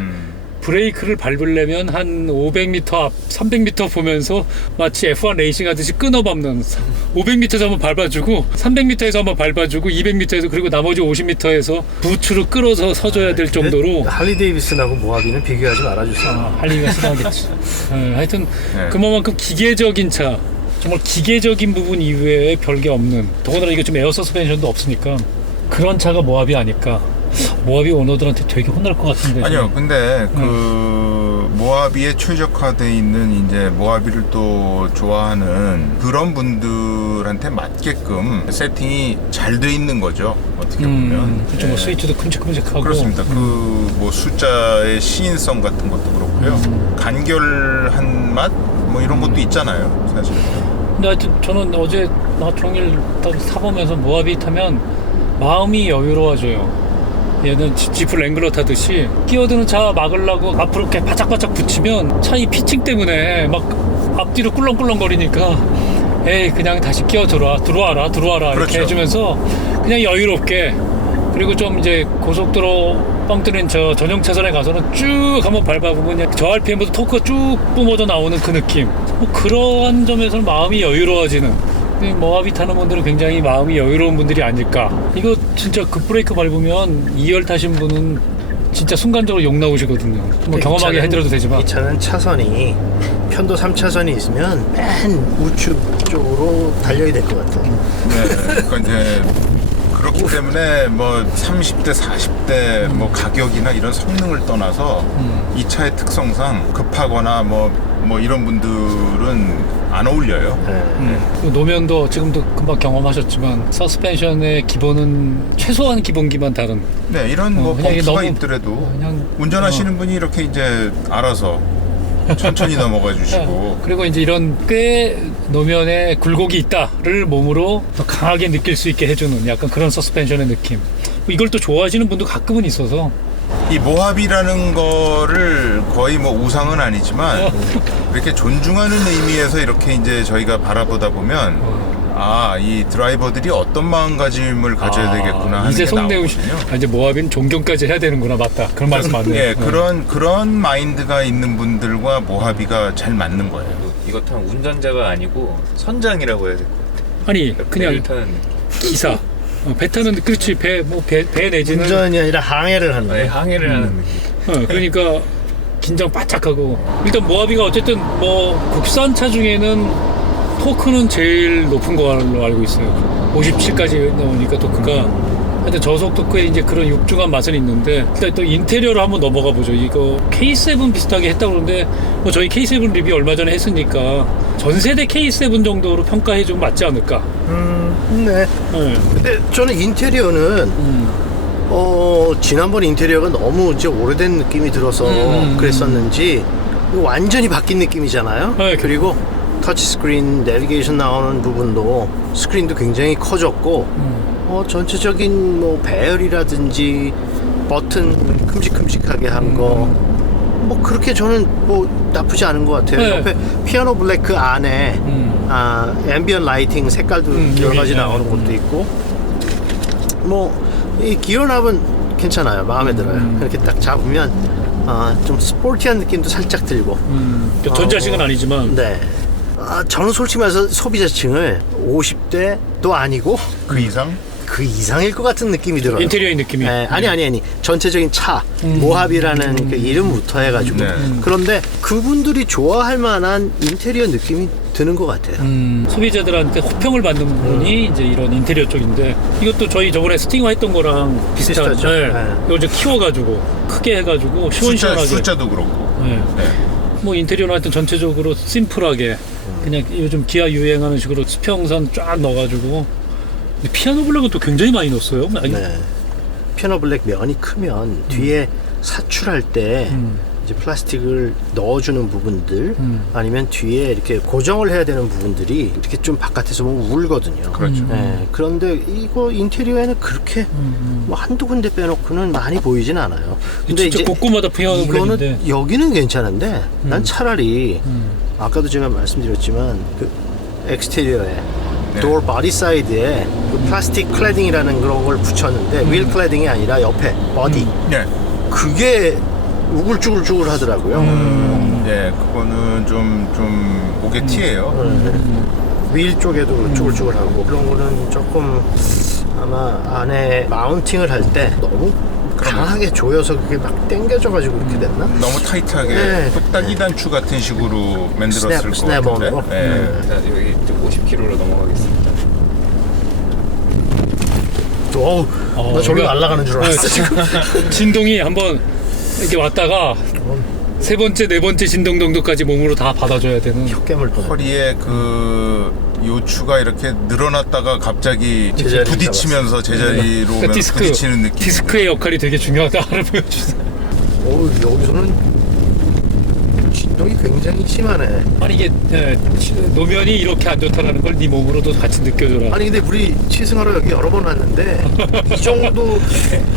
브레이크를 밟으려면 한 500m 앞, 300m 보면서 마치 F1 레이싱 하듯이 끊어밟는 500m에서 한번 밟아주고 300m에서 한번 밟아주고 200m에서 그리고 나머지 50m에서 부츠로 끌어서 서줘야 될 정도로 할리 데이비슨하고 모하비는 비교하지 말아주세요. 할리가 싫어하겠지. 하여튼 그만큼 기계적인 차 정말 기계적인 부분 이외에 별게 없는 더군다나 이거 좀 에어 서스펜션도 없으니까 그런 차가 모하비 아닐까. 모하비 오너들한테 되게 혼날 것 같은데. 아니요, 근데 그 모하비에 최적화돼 있는 이제 모하비를 또 좋아하는 그런 분들한테 맞게끔 세팅이 잘 돼 있는 거죠. 어떻게 보면. 그렇죠. 뭐 스위치도 큼직큼직하고. 그렇습니다. 그 뭐 숫자의 시인성 같은 것도 그렇고요. 간결한 맛 뭐 이런 것도 있잖아요, 사실. 근데 하여튼 저는 어제 나 종일 타보면서 모하비 타면 마음이 여유로워져요. 얘는 지프 랭글러 타듯이 끼어드는 차 막으려고 앞으로 이렇게 바짝바짝 붙이면 차 이 피칭 때문에 막 앞뒤로 꿀렁꿀렁 거리니까 에이 그냥 다시 끼어 들어와라 이렇게 그렇죠. 해주면서 그냥 여유롭게, 그리고 좀 이제 고속도로 뻥 뚫린 저 전용 차선에 가서는 쭉 한번 밟아보면 그냥 저 RPM부터 토크가 쭉 뿜어져 나오는 그 느낌. 뭐 그러한 점에서는 마음이 여유로워지는, 모하비 타는 분들은 굉장히 마음이 여유로운 분들이 아닐까. 이거 진짜 급브레이크 밟으면 2열 타신 분은 진짜 순간적으로 욕 나오시거든요. 뭐 경험하게 해드려도 되지만. 이 차는 차선이 편도 3차선이 있으면 맨 우측 쪽으로 달려야 될 것 같아. 네, 그러니까 이제 그렇기 때문에 뭐 30대, 40대 뭐 가격이나 이런 성능을 떠나서 이 차의 특성상 급하거나 뭐 이런 분들은 안 어울려요. 네. 그 노면도 지금도 금방 경험하셨지만 서스펜션의 기본은 최소한 기본기만 다른. 네, 이런 뭐 그냥 이게 범프가 너무 있더라도 그냥 운전하시는 분이 이렇게 이제 알아서 천천히 넘어가 주시고. 그리고 이제 이런 꽤 노면에 굴곡이 있다를 몸으로 더 강하게 느낄 수 있게 해주는 약간 그런 서스펜션의 느낌. 이걸 또 좋아하시는 분도 가끔은 있어서. 이 모하비라는 거를 거의 뭐 우상은 아니지만 이렇게 존중하는 의미에서 이렇게 이제 저희가 바라보다 보면 이 드라이버들이 어떤 마음가짐을 가져야 되겠구나 하는 이제 게 송대우 나오거든요. 이제 모하비는 존경까지 해야 되는구나. 맞다. 그런 말씀 맞네요. 예, 그런 마인드가 있는 분들과 모하비가 잘 맞는 거예요. 이것도 운전자가 아니고 선장이라고 해야 될 것 같아요. 아니 그냥 배를 타는 기사. 배 타는, 그렇지. 배 내지는 운전이 아니라 항해를 하는 네, 거예요. 항해를 하는 느낌. 그러니까 긴장 바짝하고. 일단 모하비가 어쨌든 뭐 국산차 중에는 토크는 제일 높은 걸로 알고 있어요. 57까지 나오니까 토크가. 하여튼 저속 토크에 이제 그런 육중한 맛은 있는데, 일단 또 인테리어로 한번 넘어가 보죠. 이거 K7 비슷하게 했다고 그러는데 뭐 저희 K7 리뷰 얼마 전에 했으니까 전 세대 K7 정도로 평가해 주면 맞지 않을까. 네. 네. 근데 저는 인테리어는 지난번 인테리어가 너무 이제 오래된 느낌이 들어서 그랬었는지 완전히 바뀐 느낌이잖아요. 네, 그리고 터치 스크린, 내비게이션 나오는 부분도 스크린도 굉장히 커졌고 전체적인 뭐 배열이라든지 버튼 큼직큼직하게 한 거 뭐 그렇게 저는 뭐 나쁘지 않은 것 같아요. 네. 옆에 피아노 블랙 그 안에 앰비언 라이팅 색깔도 여러 가지 여기, 나오는 것도 있고, 뭐 이 기어납은 괜찮아요. 마음에 들어요. 이렇게 딱 잡으면 좀 스포티한 느낌도 살짝 들고. 전자식은 아니지만. 네. 저는 솔직히 말해서 소비자층을 50대도 아니고 그 이상? 그 이상일 것 같은 느낌이 들어요. 인테리어의 느낌이. 네, 아니 전체적인 차 모하비라는 그 이름부터 해가지고. 네. 그런데 그분들이 좋아할 만한 인테리어 느낌이 드는 것 같아요. 소비자들한테 호평을 받는 부분이 이제 이런 인테리어 쪽인데, 이것도 저희 저번에 스팅어 했던 거랑 비슷한. 비슷하죠. 네. 네. 이거 이제 키워가지고 크게 해가지고 시원시원하게. 숫자도 그렇고. 네. 네. 뭐 인테리어는 하여튼 전체적으로 심플하게 그냥 요즘 기아 유행하는 식으로 수평선 쫙 넣어가지고. 근데 피아노 블랙은 또 굉장히 많이 넣었어요. 아니, 네. 피아노 블랙 면이 크면 뒤에 사출할 때 이제 플라스틱을 넣어주는 부분들 아니면 뒤에 이렇게 고정을 해야 되는 부분들이 이렇게 좀 바깥에서 보면 울거든요. 그렇죠. 네. 그런데 이거 인테리어에는 그렇게 뭐 한두 군데 빼놓고는 많이 보이진 않아요. 근데 진짜 곳곳마다 피아노 이거는 블랙인데. 여기는 괜찮은데 난 차라리 아까도 제가 말씀드렸지만 그 엑스테리어에 네. 도어 바디 사이드에 그 플라스틱 클래딩이라는 그런 걸 붙였는데 윌 클래딩이 아니라 옆에 바디 네. 그게 우글쭈글쭈글 하더라고요. 예, 그거는 좀 목에 티예요. 윌 쪽에도 쭈글쭈글하고 그런 거는 조금 아마 안에 마운팅을 할 때 너무 강하게 조여서 그게 막 당겨져가지고 이렇게 됐나? 너무 타이트하게 네. 딱 2단추 같은 식으로 만들었을 것 스냅온으로. 같은데. 예. 자, 여기 50km로 넘어가겠습니다. 어우, 나 저기 그러니까- 날아가는 줄 알았어 지금. 진동이 한번 이렇게 왔다가 세 번째, 네 번째 진동 정도까지 몸으로 다 받아줘야 되는. 혀깨물 뻔. 허리에 그 요추가 이렇게 늘어났다가 갑자기 제자리를 부딪히면서 제자리로 그러니까 오면서 부딪히는 느낌. 디스크의 역할이 되게 중요하다를 보여주세요. 여기서는 진동이 굉장히 심하네. 아니 이게 노면이 이렇게 안 좋다라는 걸 네 몸으로도 같이 느껴줘라. 아니 근데 우리 치승하러 여기 여러 번 왔는데 이 정도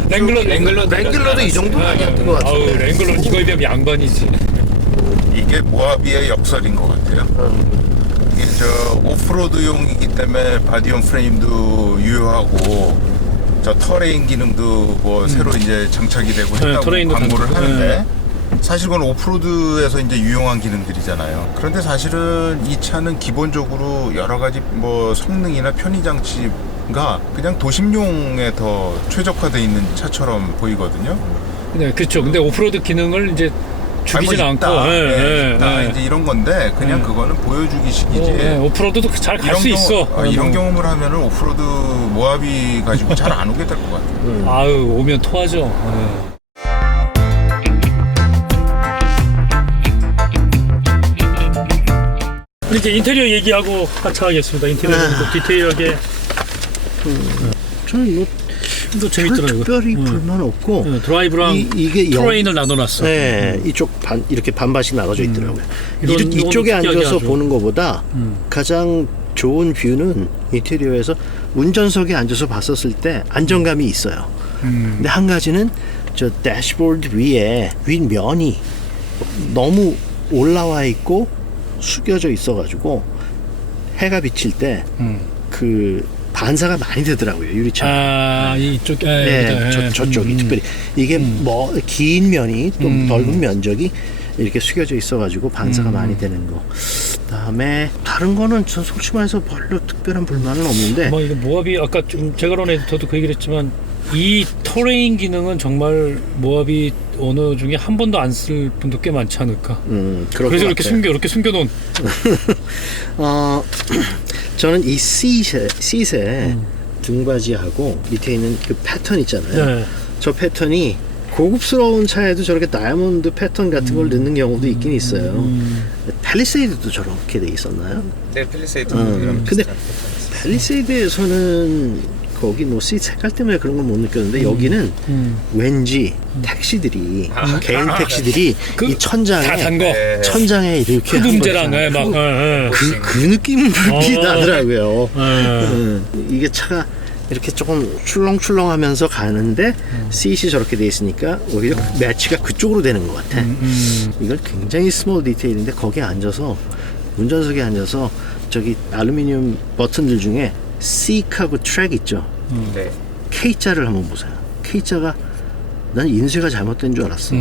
랭글러도 이 정도는 아니었던 것 아우 같은데. 랭글러는 이거에 비하면 양반이지. 이게 모하비의 역설인 것 같아요. 이게 저 오프로드용이기 때문에 바디온 프레임도 유효하고 저 터레인 기능도 뭐 새로 이제 장착이 되고 네, 했다고 터레인도 광고를 장착. 하는데 사실 그건 오프로드에서 이제 유용한 기능들이잖아요. 그런데 사실은 이 차는 기본적으로 여러 가지 뭐 성능이나 편의 장치가 그냥 도심용에 더 최적화되어 있는 차처럼 보이거든요. 네, 그렇죠. 근데 오프로드 기능을 이제 죽이진 뭐 않고, 있다, 예, 있다 예. 이제 이런 건데 그냥 그거는 보여주기식이지. 예, 오프로드도 잘 갈 수 있어. 이런 경험을 하면은 오프로드 모하비 가지고 잘 안 오게 될 것 같아요. 아유, 오면 토하죠. 예. 이제 인테리어 얘기하고 같이 하겠습니다. 인테리어 좀 디테일하게. 저는 뭐 또 재밌더라고요. 특별히 불만 없고 예, 드라이브랑 이게 트레인을 나눠놨어. 네, 이쪽 이렇게 반반씩 나눠져 있더라고요. 이런 이쪽에 경우도 특이하게 앉아서 하죠. 보는 것보다 가장 좋은 뷰는 인테리어에서 운전석에 앉아서 봤었을 때 안정감이 있어요. 근데 한 가지는 저 대시보드 위에 윗면이 너무 올라와 있고 숙여져 있어가지고 해가 비칠 때 그 반사가 많이 되더라고요, 유리창. 아, 이쪽, 네, 저쪽이 특별히 이게 뭐 긴 면이 또 넓은 면적이 이렇게 숙여져 있어가지고 반사가 많이 되는 거. 그다음에 다른 거는 전 솔직히 말해서 별로 특별한 불만은 없는데. 뭐 이거 모하비 아까 좀 제가론 에디터도 그 얘기를 했지만 이 터레인 기능은 정말 모하비 언어 중에 한 번도 안 쓸 분도 꽤 많지 않을까. 그럴 그래서 것 같아요. 이렇게 숨겨놓은. 저는 이 시세 등받이하고 밑에 있는 그 패턴 있잖아요. 네. 저 패턴이 고급스러운 차에도 저렇게 다이아몬드 패턴 같은 걸 넣는 경우도 있긴 있어요. 팰리세이드도 저렇게 돼 있었나요? 네, 팰리세이드 근데 팰리세이드에서는 거기 뭐 시트 색깔 때문에 그런 걸 못 느꼈는데 여기는 왠지 택시들이 개인 택시들이 그 이 천장에 다 단 거. 네. 천장에 이렇게 한 흑음제랑 거 있잖아요. 막. 그 느낌이 나더라고요. 예. 이게 차가 이렇게 조금 출렁출렁하면서 가는데 시트이 저렇게 돼 있으니까 오히려 매치가 그쪽으로 되는 것 같아. 이건 굉장히 스몰 디테일인데 거기에 앉아서 운전석에 앉아서 저기 알루미늄 버튼들 중에 C하고 트랙 있죠. 네. K자를 한번 보세요. K자가 난 인쇄가 잘못된 줄 알았어.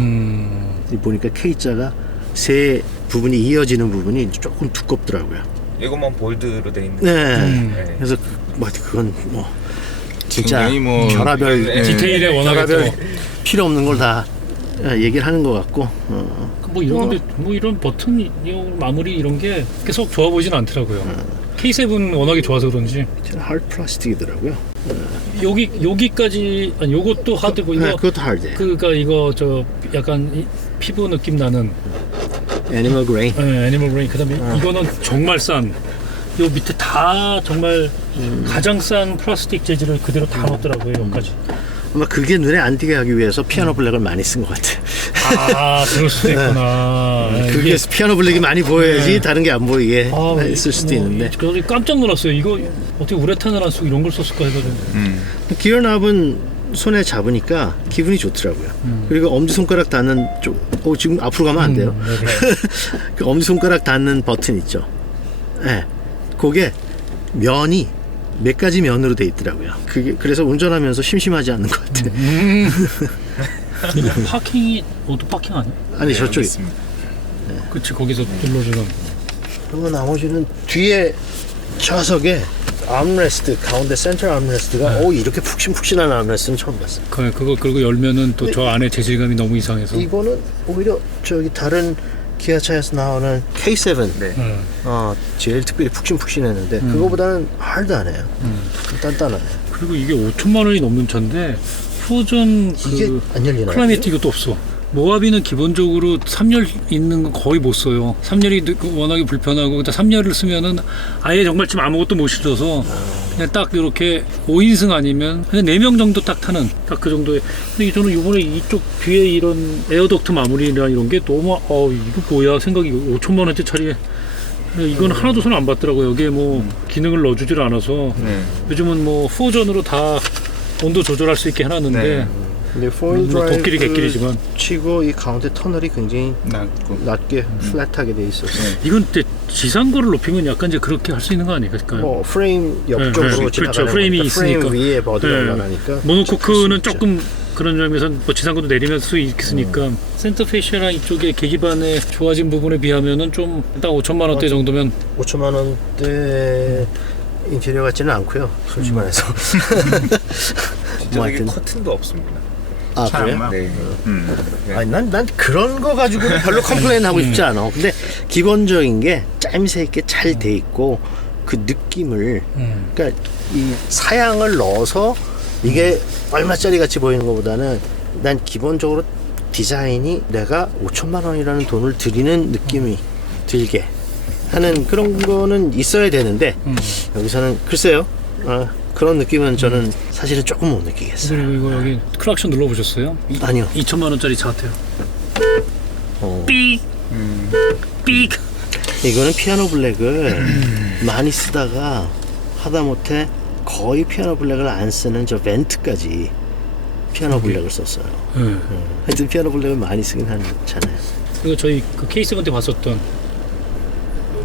보니까 K자가 세 부분이 이어지는 부분이 조금 두껍더라고요. 이것만 볼드로 돼 있는. 네. 그래서 그건 뭐 진짜 굉장히 뭐 별하별 네. 디테일에 워낙에 별하별 필요 없는 걸 다 얘기를 하는 것 같고. 뭐 이런 건데 뭐 이런 버튼 마무리 이런 게 계속 좋아 보이진 않더라고요. K7 워낙에 좋아서 그런지 하드 플라스틱이더라고요. 여기까지 아니 요것도 하드고 이거 네, 그것도 하드예요. 그니까 이거 저 약간 피부 느낌 나는 애니멀 그레인. 애니멀 그레인 그다음에 이거는 정말 싼 요 밑에 다 정말 가장 싼 플라스틱 재질을 그대로 다 넣었더라고요 여기까지. 아마 그게 눈에 안 띄게 하기 위해서 피아노 블랙을 많이 쓴 것 같아요. 아 그럴 수도 있구나. 그게 피아노 블랙이 많이 보여야지 다른 게 안 보이게 아, 했을 수도 있는데. 그래서 깜짝 놀랐어요. 이거 어떻게 우레탄을 안 쓰고 이런 걸 썼을까 해가지고. 기어납은 손에 잡으니까 기분이 좋더라고요. 그리고 엄지손가락 닿는 쪽, 지금 앞으로 가면 안 돼요. 그 엄지손가락 닿는 버튼 있죠. 네. 그게 면이 몇 가지 면으로 돼 있더라고요. 그게 그래서 운전하면서 심심하지 않는 것 같아요. 파킹이 오토 파킹 아니야? 아니 저쪽에. 있습니다. 그치 거기서 눌러주는. 그리고 나머지는 뒤에 좌석에 암레스트 가운데 센터 암레스트가 이렇게 푹신푹신한 암레스트는 처음 봤어요. 그거 그리고 열면은 또 저 안에 재질감이 너무 이상해서. 이거는 오히려 저기 다른 기아차에서 나오는 K7 네. 제일 특별히 푹신푹신했는데 그거보다는 하드하네요. 단단하네. 그리고 이게 5천만 원이 넘는 차인데 후전 이게 그 안 열리나요? 클라이메트 이것도 없어. 모하비는 기본적으로 3열 있는 거 거의 못 써요. 3열이 워낙에 불편하고 3열을 쓰면은 아예 정말 지금 아무것도 못 실어서 그냥 딱 이렇게 5인승 아니면 그냥 4명 정도 딱 타는 딱 그 정도의. 근데 저는 이번에 이쪽 뒤에 이런 에어덕트 마무리나 이런 게 너무 이거 뭐야 생각이 5천만 원대 차리에 이건 하나도 손 안 봤더라고요. 여기에 뭐 기능을 넣어주질 않아서 요즘은 뭐 후전으로 다 온도 조절할 수 있게 해놨는데 네. 근데 포일 뭐 드라이브 도끼리 객끼리지만 치고 이 가운데 터널이 굉장히 낮고 낮게 플랫하게 돼 있어서 이건 지상고를 높이면 약간 이제 그렇게 할 수 있는 거 아니에요? 그러니까 뭐 프레임 옆쪽으로 네, 지나가는 그렇죠. 프레임이 거니까 프레임 있으니까. 위에 버디가 네. 올라가니까 모노코크는 조금 그런 점에서 뭐 지상고도 내리면 수 있으니까 센터페시아랑 이쪽에 계기반에 좋아진 부분에 비하면은 좀 딱 5천만 원대 정도면 5천만 원대 인테리어 같지는 않고요. 솔직히 말해서. 진짜 뭐 여기 하여튼. 커튼도 없습니다. 아 그래요? 차량만? 네. 네. 아니 난 그런 거 가지고는 별로 컴플레인 하고 싶지 않아. 근데 기본적인 게 짜임새 있게 잘 돼 있고 그 느낌을 그러니까 이 사양을 넣어서 이게 얼마짜리 같이 보이는 것보다는 난 기본적으로 디자인이 내가 5천만 원이라는 돈을 들이는 느낌이 들게 하는 그런 거는 있어야 되는데 여기서는 글쎄요. 그런 느낌은 저는 사실은 조금 못 느끼겠어요. 그리고 이거 여기 클락션 눌러보셨어요? 아니요. 2천만 원짜리 차 같아요. 어. 삑! 삑! 이거는 피아노 블랙을 많이 쓰다가 하다못해 거의 피아노 블랙을 안 쓰는 저 벤트까지 피아노 블랙을 썼어요. 네. 하여튼 피아노 블랙을 많이 쓰긴 하잖아요. 이거 저희 그 K7 때 봤었던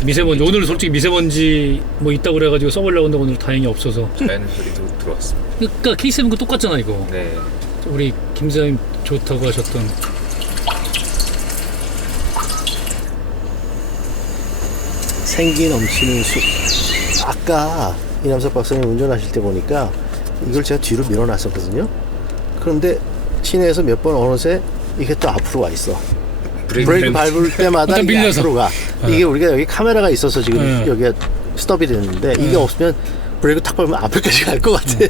미세먼지, 오늘 솔직히 미세먼지 뭐 있다고 그래가지고 써보려고 했는데 오늘 다행히 없어서. 자연 소리도 들어왔습니다. 그러니까 K7 거 똑같잖아 이거. 네. 우리 김 사장님 좋다고 하셨던. 생기 넘치는 숲. 아까 이남석 박사님 운전하실 때 보니까 이걸 제가 뒤로 밀어놨었거든요. 그런데 시내에서 몇 번 어느새 이게 또 앞으로 와 있어. 브레이크 밟을 때마다 일단 이게 밀려서. 앞으로 가. 이게 우리가 여기 카메라가 있어서 지금 네. 여기가 스톱이 됐는데 이게 없으면 브레이크 탁 밟으면 앞에까지 갈 것 같아.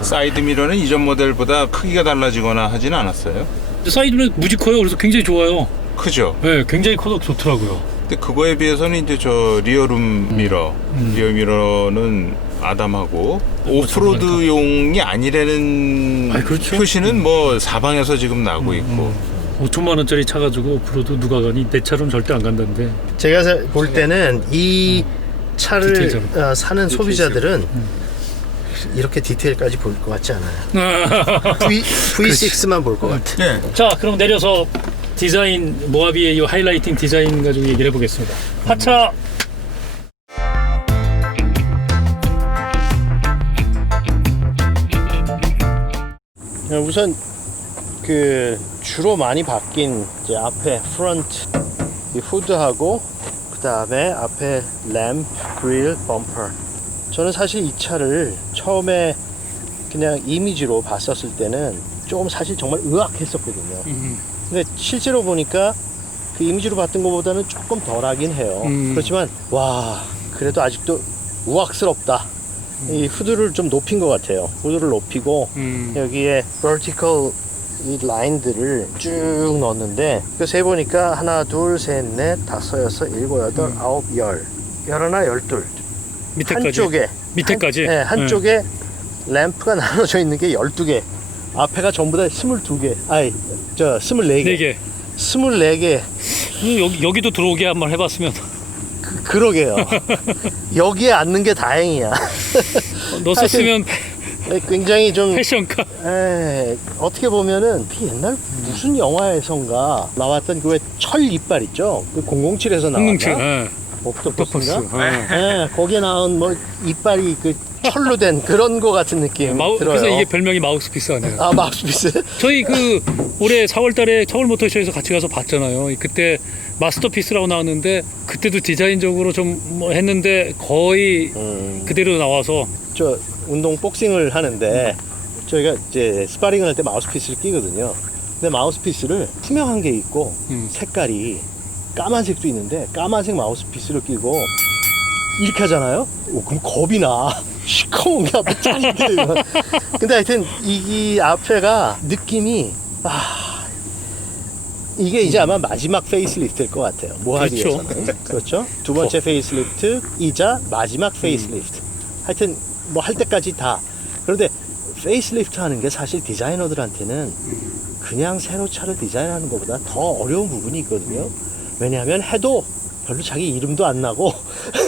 사이드 미러는 이전 모델보다 크기가 달라지거나 하진 않았어요. 사이드는 무지 커요. 그래서 굉장히 좋아요. 크죠? 네, 굉장히 커서 좋더라고요. 근데 그거에 비해서는 이제 저 리어룸 미러, 리어 미러는 아담하고 오프로드용이 아니라는 아이, 그렇죠. 표시는 뭐 사방에서 지금 나고 있고 5천만 원짜리 차 가지고 오프로드 누가 가니? 내 차로는 절대 안 간다는데. 제가 볼 때는 이 차를 디테일처럼. 사는 소비자들은 이렇게 디테일까지 볼 것 같지 않아요. V6만 볼 것 같아. 네. 자, 그럼 내려서 디자인 모하비의 이 하이라이팅 디자인 가지고 얘기를 해보겠습니다. 하차. 우선 그 주로 많이 바뀐 이제 앞에 프런트 이 후드하고 그 다음에 앞에 램프, 그릴, 범퍼. 저는 사실 이 차를 처음에 그냥 이미지로 봤었을 때는 조금 사실 정말 의아했었거든요. 근데 실제로 보니까 그 이미지로 봤던 것보다는 조금 덜하긴 해요. 그렇지만 와 그래도 아직도 우악스럽다. 이 후드를 좀 높인 것 같아요. 후드를 높이고 여기에 vertical 이 라인들을 쭉 넣었는데 그 세보니까 하나 둘셋넷 다섯 여섯 일곱 여덟 아홉 열 열하나 열둘 밑에까지. 한쪽에 밑에까지. 네, 한쪽에 램프가 나눠져 있는 게 12개 앞에가 전부 다 22개 아이 저 24개 4개. 24개 여기도 들어오게 한번 해봤으면. 그러게요. 여기에 앉는 게 다행이야. 넣었으면 굉장히 좀 패션카. 어떻게 보면은 그 옛날 무슨 영화에선가 나왔던 그 왜 철 이빨 있죠? 그 007에서 나왔나? 007. 예. 옥토퍼스인가? 거기에 나온 뭐 이빨이 그 철로 된 그런 거 같은 느낌 들어요. 그래서 이게 별명이 마우스피스 아니에요? 아 마우스피스? 저희 그 올해 4월달에 서울모터쇼에서 같이 가서 봤잖아요. 그때 마스터피스라고 나왔는데 그때도 디자인적으로 좀 뭐 했는데 거의 그대로 나와서. 저 운동 복싱을 하는데 저희가 이제 스파링을 할 때 마우스피스를 끼거든요. 근데 마우스피스를 투명한 게 있고 색깔이 까만색도 있는데 까만색 마우스피스를 끼고 이렇게 하잖아요. 그럼 겁이 나. 시커먼 게 앞에 쫙 있대요. 근데 하여튼 이 앞에가 느낌이 이게 이제 아마 마지막 페이스리프트일 것 같아요. 모하비에서는. 그렇죠. 두 번째 페이스리프트이자 마지막 페이스리프트. 하여튼 뭐 할 때까지 다. 그런데 페이스리프트 하는 게 사실 디자이너들한테는 그냥 새로 차를 디자인하는 것보다 더 어려운 부분이 있거든요. 왜냐하면 해도 별로 자기 이름도 안 나고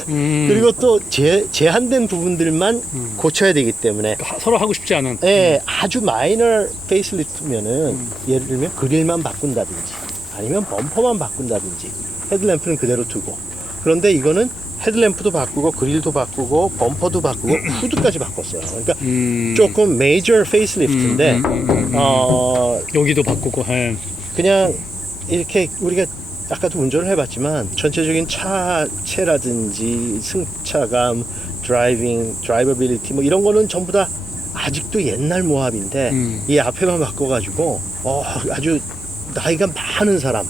그리고 또 제한된 부분들만 고쳐야 되기 때문에 서로 하고 싶지 않은. 아주 마이너 페이스리프트면은 예를 들면 그릴만 바꾼다든지 아니면 범퍼만 바꾼다든지 헤드램프는 그대로 두고 그런데 이거는 헤드램프도 바꾸고 그릴도 바꾸고 범퍼도 바꾸고 후드까지 바꿨어요. 그러니까 조금 메이저 페이스리프트인데 여기도 바꾸고 해. 그냥 이렇게 우리가 아까도 운전을 해봤지만 전체적인 차체라든지 승차감, 드라이버빌리티 뭐 이런 거는 전부 다 아직도 옛날 모합인데 이 앞에만 바꿔가지고 아주 나이가 많은 사람.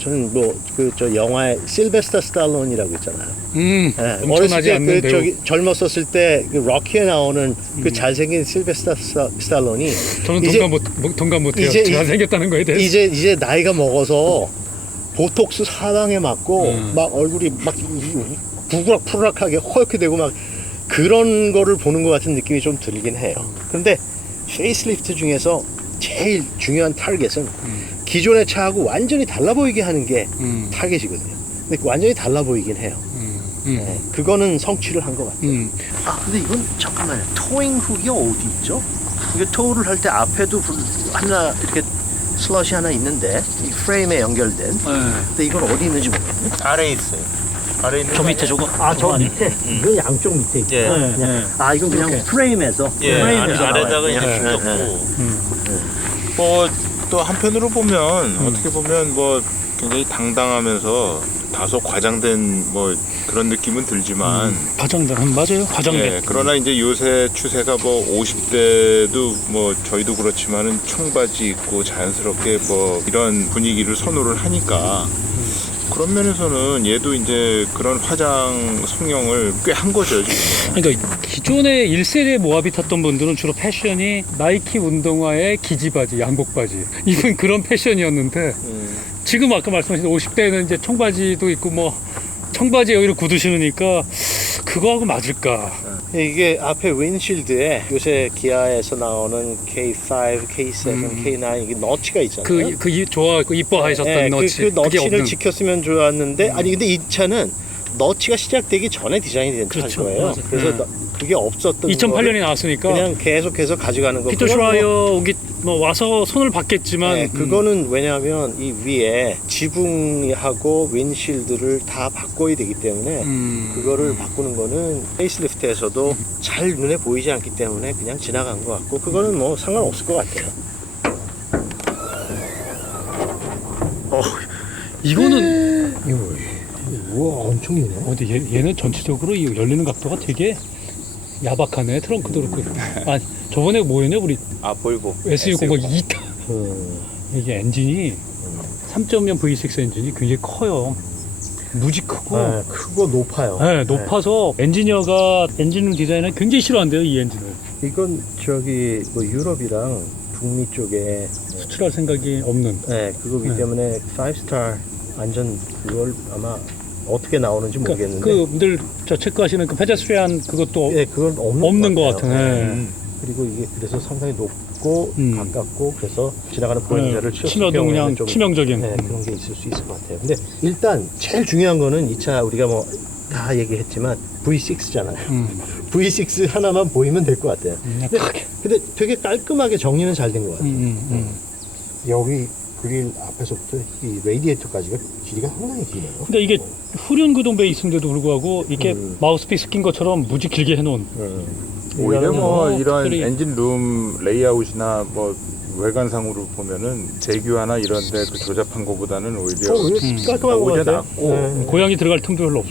저는 뭐 그 저 영화에 실베스터 스탈론이라고 있잖아요. 네, 엄청나지 않는 배우. 저기 젊었었을 때 그 럭키에 나오는 그 잘생긴 실베스터 스탈론이 저는 이제- 동감 못해요. 이제- 잘생겼다는 거에 대해서. 이제 나이가 먹어서 보톡스 사방에 맞고 막 얼굴이 막 부그락푸락하게 허옇게 되고 막 그런 거를 보는 것 같은 느낌이 좀 들긴 해요. 그런데 페이스리프트 중에서 제일 중요한 타겟은 기존의 차하고 완전히 달라 보이게 하는 게 타겟이거든요. 근데 완전히 달라 보이긴 해요. 네, 그거는 성취를 한 것 같아요. 근데 이건 잠깐만요. 토잉 훅이 어디 있죠? 이게 토우를 할 때 앞에도 하나 이렇게 슬롯이 하나 있는데 이 프레임에 연결된. 근데 이건 어디 있는지 모르겠네. 아래에 있어요. 아래에 있는 저 밑에 저거. 저 밑에. 이건 양쪽 밑에 있고. 예. 이건 그냥 이렇게. 프레임에서. 예, 프레임에서 아래다가 나와요. 이렇게 예, 휘었고 뭐 또 한편으로 보면 어떻게 보면 뭐 굉장히 당당하면서 다소 과장된 뭐 그런 느낌은 들지만 과장된 맞아요. 과장된. 예, 그러나 이제 요새 추세가 뭐 50대도 뭐 저희도 그렇지만은 청바지 입고 자연스럽게 뭐 이런 분위기를 선호를 하니까 그런 면에서는 얘도 이제 그런 화장 성형을 꽤 한 거죠 지금. 그러니까 기존에 1세대 모하비 탔던 분들은 주로 패션이 나이키 운동화에 기지바지, 양복바지 이건 그런 패션이었는데 지금 아까 말씀하신 50대는 이제 청바지도 있고 뭐 청바지에 오히려 구두 신으니까 그거하고 맞을까? 이게 앞에 윈실드에 요새 기아에서 나오는 K5, K7, K9 이게 너치가 있잖아요. 좋아하고 이뻐하셨던 네, 너치. 그 그게 너치를 없는. 지켰으면 좋았는데 아니 근데 이 차는 너치가 시작되기 전에 디자인이 된 차일 그렇죠. 거예요. 맞아요. 그래서 네. 그게 없었던 2008년에 거를 나왔으니까 그냥 계속해서 가져가는 거. 피터 그건 뭐- 슈라이어 여기 뭐 와서 손을 받겠지만 네, 그거는 왜냐하면 이 위에 지붕하고 윈실드를 다 바꿔야 되기 때문에 그거를 바꾸는 거는 페이스리프트에서도 잘 눈에 보이지 않기 때문에 그냥 지나간 것 같고 그거는 뭐 상관없을 것 같아요. 이거는 우와 엄청 기네. 어디 얘는 전체적으로 이 열리는 각도가 되게 야박하네. 트렁크도 그렇고. 아 저번에 뭐였냐 우리 볼보 SU0 2타 이게 엔진이 3.0 V6 엔진이 굉장히 커요. 무지 크고 네, 크고 높아요. 네, 높아서 엔지니어가 엔진 디자인을 굉장히 싫어한대요 이 엔진을. 이건 저기 뭐 유럽이랑 북미 쪽에 수출할 생각이 없는. 그거기 네. 때문에 5스타 안전 그걸 아마 어떻게 나오는지 모르겠는데 그 늘 저 체크하시는 그 페데스트리안 그것도 그건 없는 것 같아요. 같은. 그리고 이게 그래서 상당히 높고 음. 가깝고 그래서 지나가는 보행자를 치명도 그냥 치명적인. 그런 게 있을 수 있을 것 같아요. 근데 일단 제일 중요한 거는 이 차 우리가 뭐 다 얘기했지만 V6잖아요. V6 하나만 보이면 될 것 같아요. 근데 되게 깔끔하게 정리는 잘 된 것 같아요. 여기 그릴 앞에서부터 이 레디에이터까지가 길이가 상당히 길어요. 그러니까 이게 후륜 구동 베이스인데도 불구하고 이렇게 마우스피스 낀 것처럼 무지 길게 해놓은. 오히려 뭐 이거는 이런 특별히- 엔진 룸 레이아웃이나 뭐 외관상으로 보면은 제규하나 이런데 그 조잡한 것보다는 오히려 깔끔한 것 오히려 같아요. 낫고. 고양이 들어갈 틈도 별로 없어.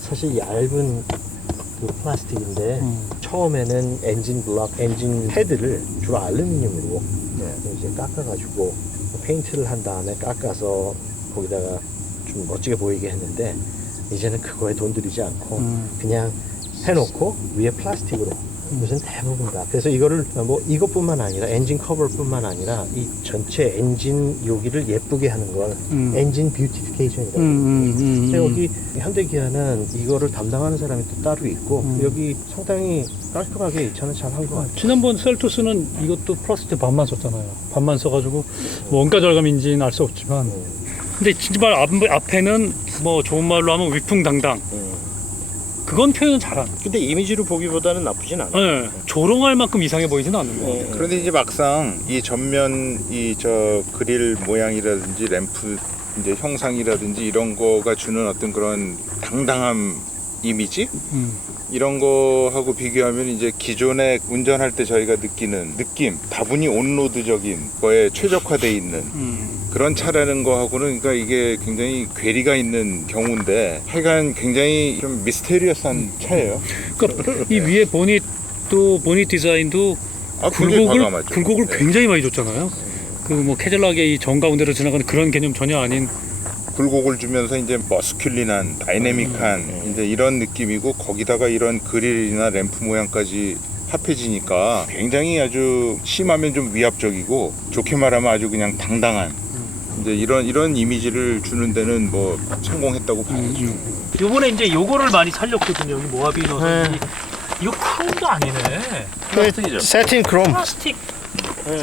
사실 얇은 그 플라스틱인데 처음에는 엔진 블럭, 엔진 헤드를 주로 알루미늄으로 이제 깎아가지고 페인트를 한 다음에 깎아서 거기다가 좀 멋지게 보이게 했는데 이제는 그거에 돈 들이지 않고 그냥 해놓고 위에 플라스틱으로 요새는 대부분 다. 그래서 이거를 뭐 이것뿐만 아니라 엔진 커버뿐만 아니라 이 전체 엔진 여기를 예쁘게 하는 걸 엔진 뷰티피케이션이라고 근데 여기 현대기아는 이거를 담당하는 사람이 또 따로 있고 여기 상당히 깔끔하게 이 차는 잘 한 것 같아요. 지난번 셀토스는 이것도 플라스틱 반만 썼잖아요. 반만 써가지고 뭐 원가 절감인지는 알 수 없지만. 근데 진짜 말 앞에는 뭐 좋은 말로 하면 위풍당당. 그건 표현은 잘한. 근데 이미지로 보기보다는 나쁘진 않아요. 네. 조롱할 만큼 이상해 보이지는 않는 거 같아요. 그런데 이제 막상 이 전면 이 저 그릴 모양이라든지 램프 이제 형상이라든지 이런 거가 주는 어떤 그런 당당함 이미지 이런 거하고 비교하면 이제 기존에 운전할 때 저희가 느끼는 느낌, 다분히 온로드적인 거에 최적화돼 있는 그런 차라는 거하고는 그러니까 이게 굉장히 괴리가 있는 경우인데 하여간 굉장히 좀 미스테리어스한 차예요. 그러니까 이 위에 보닛 디자인도 굉장히 과감하죠. 굴곡을 네. 굉장히 많이 줬잖아요. 그 뭐 캐딜락의 이 정가운데로 지나가는 그런 개념 전혀 아닌. 굴곡을 주면서 이제 머스큘린한, 다이내믹한 이제 이런 느낌이고 거기다가 이런 그릴이나 램프 모양까지 합해지니까 굉장히 아주 심하면 좀 위압적이고 좋게 말하면 아주 그냥 당당한 이제 이런 이미지를 주는 데는 뭐 성공했다고 봐야죠. 요번에 이제 요거를 많이 살렸거든요. 여기 모하비 넣어서 네. 이거 크롬도 아니네. 플라스틱이죠. 세틴 크롬. 플라스틱.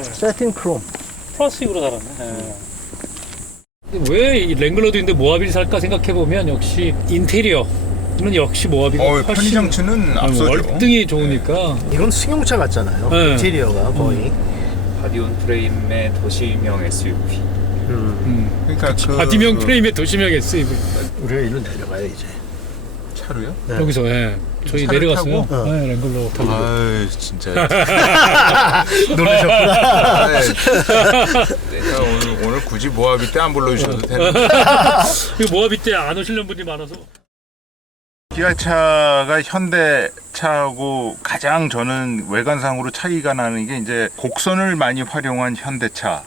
세틴 크롬. 플라스틱으로 달았네. 왜 이 랭글러도인데 모하비를 살까 생각해 보면 역시 인테리어는 역시 모하비가 훨씬 편의장치는 앞서죠. 월등히 좋으니까. 이건 승용차 같잖아요. 네. 인테리어가 거의. 바디온 프레임의 도시명 SUV. 그러니까 그 바디명 프레임의 도시명 SUV. 우리가 일로 내려가요 이제. 차로요? 네. 여기서 저희 차를 내려갔어요. 타고? 네, 랭글러 타고. 아유 진짜. 놀라셨구나. 내가 오늘 굳이 모하비 때 안 불러주셔도 되는데. 이 모하비 때 안 오시는 분이 많아서. 기아차가 현대차하고 가장 저는 외관상으로 차이가 나는 게 이제 곡선을 많이 활용한 현대차,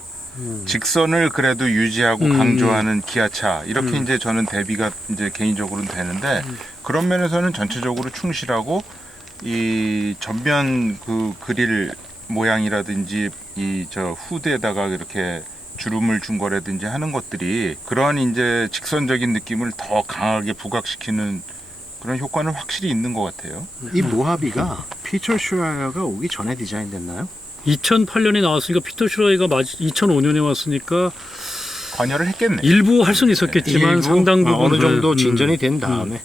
직선을 그래도 유지하고 강조하는 기아차 이렇게 이제 저는 대비가 이제 개인적으로는 되는데 그런 면에서는 전체적으로 충실하고 이 전면 그 그릴 모양이라든지 이 저 후드에다가 이렇게 주름을 준 거라든지 하는 것들이 그런 이제 직선적인 느낌을 더 강하게 부각시키는 그런 효과는 확실히 있는 것 같아요. 이 모하비가 피터 슈라이어가 오기 전에 디자인됐나요? 2008년에 나왔으니까 피터 슈라이가 2005년에 왔으니까 관여를 했겠네. 일부 할 수는 있었겠지만 일부 상당 부분 어느 정도 진전이 된 다음에.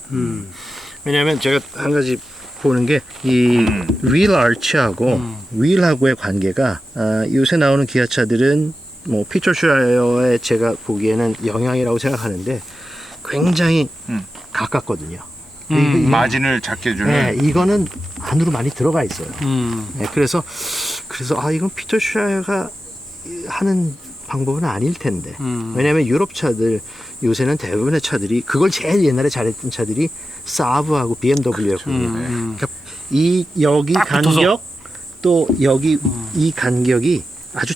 왜냐하면 제가 한 가지 보는 게 이 휠 아치하고 휠하고의 관계가 요새 나오는 기아차들은 뭐 피터 슈라이어의 제가 보기에는 영향이라고 생각하는데 굉장히 가깝거든요. 마진을 작게 주는. 네, 이거는 안으로 많이 들어가 있어요. 음. 네, 그래서 이건 피터 슈라이어가 하는 방법은 아닐 텐데. 왜냐하면 유럽 차들 요새는 대부분의 차들이 그걸 제일 옛날에 잘했던 차들이 사브하고 BMW였거든요. 그러니까 이 여기 간격 또 여기 이 간격이 아주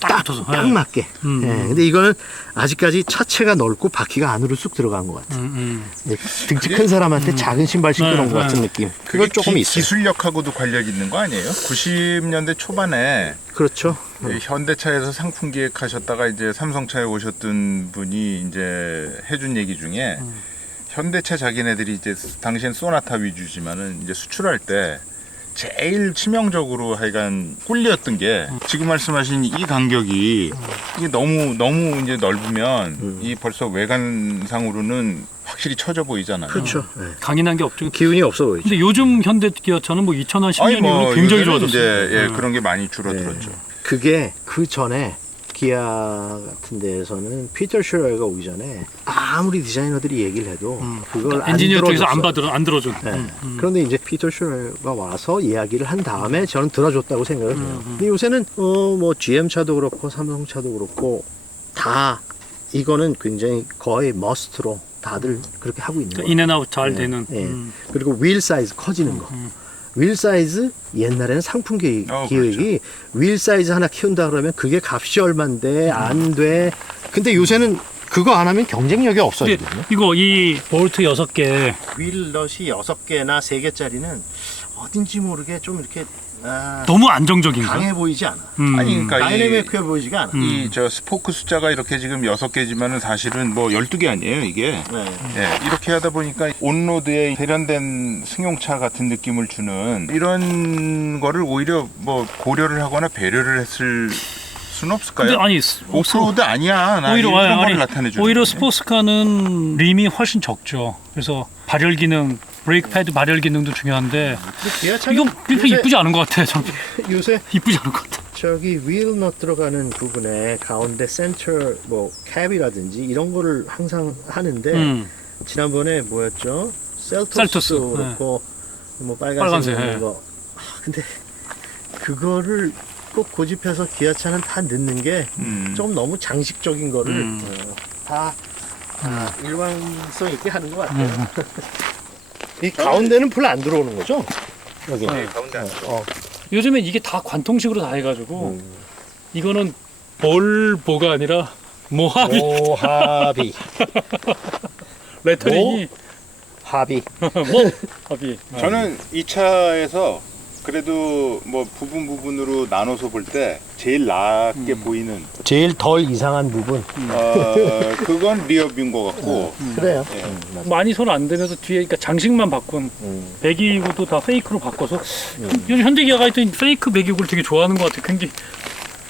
딱 맞게. 네, 근데 이거는 아직까지 차체가 넓고 바퀴가 안으로 쑥 들어간 것 같아. 네, 등치 큰 사람한테 작은 신발 신고 놓은 것 같은 느낌. 그걸 조금 있어요. 기술력하고도 관련 있는 거 아니에요? 90년대 초반에 그렇죠. 현대차에서 상품 기획하셨다가 이제 삼성차에 오셨던 분이 이제 해준 얘기 중에 현대차 자기네들이 이제 당시엔 소나타 위주지만은 이제 수출할 때 제일 치명적으로 하여간 꿀리었던 게 지금 말씀하신 이 간격이 이게 너무 이제 넓으면 이 벌써 외관상으로는 확실히 처져 보이잖아요. 그렇죠. 네. 강인한 게 없죠. 기운이 없어 보이죠. 근데 요즘 현대 기아차는 뭐 2010년 아니 이후로 굉장히 요새는 좋아졌어요. 이제 그런 게 많이 줄어들었죠. 그게 그 전에 기아 같은 데에서는 피터 슈라이어가 오기 전에 아무리 디자이너들이 얘기를 해도 그걸 안 엔지니어 쪽에서 들어줬어. 안 들어준. 네. 그런데 이제 피터 슈라이어가 와서 이야기를 한 다음에 저는 들어줬다고 생각을 해요. 근데 요새는 뭐 GM 차도 그렇고 삼성 차도 그렇고 다 이거는 굉장히 거의 머스트로 다들 그렇게 하고 있는 거예요. 인앤아웃 잘 되는. 네. 그리고 휠 사이즈 커지는 거. 휠 사이즈 옛날에는 상품 기획이 휠 사이즈 하나 키운다 그러면 그게 값이 얼만데 안 돼. 근데 요새는 그거 안 하면 경쟁력이 없어지거든요. 이거 이 볼트 6개 휠넛이 6개나 3개짜리는 어딘지 모르게 좀 이렇게 너무 안정적인가? 강해 보이지 않아. 아니 그러니까 다이내믹해 보이지가 않아. 이 저 스포크 숫자가 이렇게 지금 6개지만은 사실은 뭐 12개 아니에요 이게. 네. 네, 이렇게 하다 보니까 온로드에 세련된 승용차 같은 느낌을 주는 이런 거를 오히려 뭐 고려를 하거나 배려를 했을 수는 없을까요? 근데 아니 오프로드 아니야. 나 오히려 이런 거를 나타내 주는 오히려 거네. 스포츠카는 림이 훨씬 적죠. 그래서 발열 기능, 브레이크 패드 발열 기능도 중요한데 기아차는 이거 이쁘지 않은 것 같아. 저 요새 이쁘지 않은 것 같아. 저기 휠넛 들어가는 부분에 가운데 센터 뭐 캡이라든지 이런 거를 항상 하는데 지난번에 뭐였죠? 셀토스. 셀토스도 그렇고 뭐 빨간색 빨간색, 있는 거. 근데 그거를 꼭 고집해서 기아차는 다 넣는 게 좀 너무 장식적인 거를 다 일관성 있게 하는 것 같아요. 이 가운데는 별로 안 들어오는 거죠? 여기. 네, 가운데 안 요즘엔 이게 다 관통식으로 다 해가지고 이거는 볼보가 아니라 모하비 모하비. 레터링이 하비. 모하비. 저는 이 차에서 그래도 뭐 부분으로 나눠서 볼 때 제일 낮게 보이는 제일 덜 이상한 부분. 그건 리어뷰인 것 같고 그래요. 많이 손 안 대면서 뒤에 그러니까 장식만 바꾼 배기구도 다 페이크로 바꿔서 요즘 현대기아가 하여튼 페이크 배기구를 되게 좋아하는 것 같아요. 근데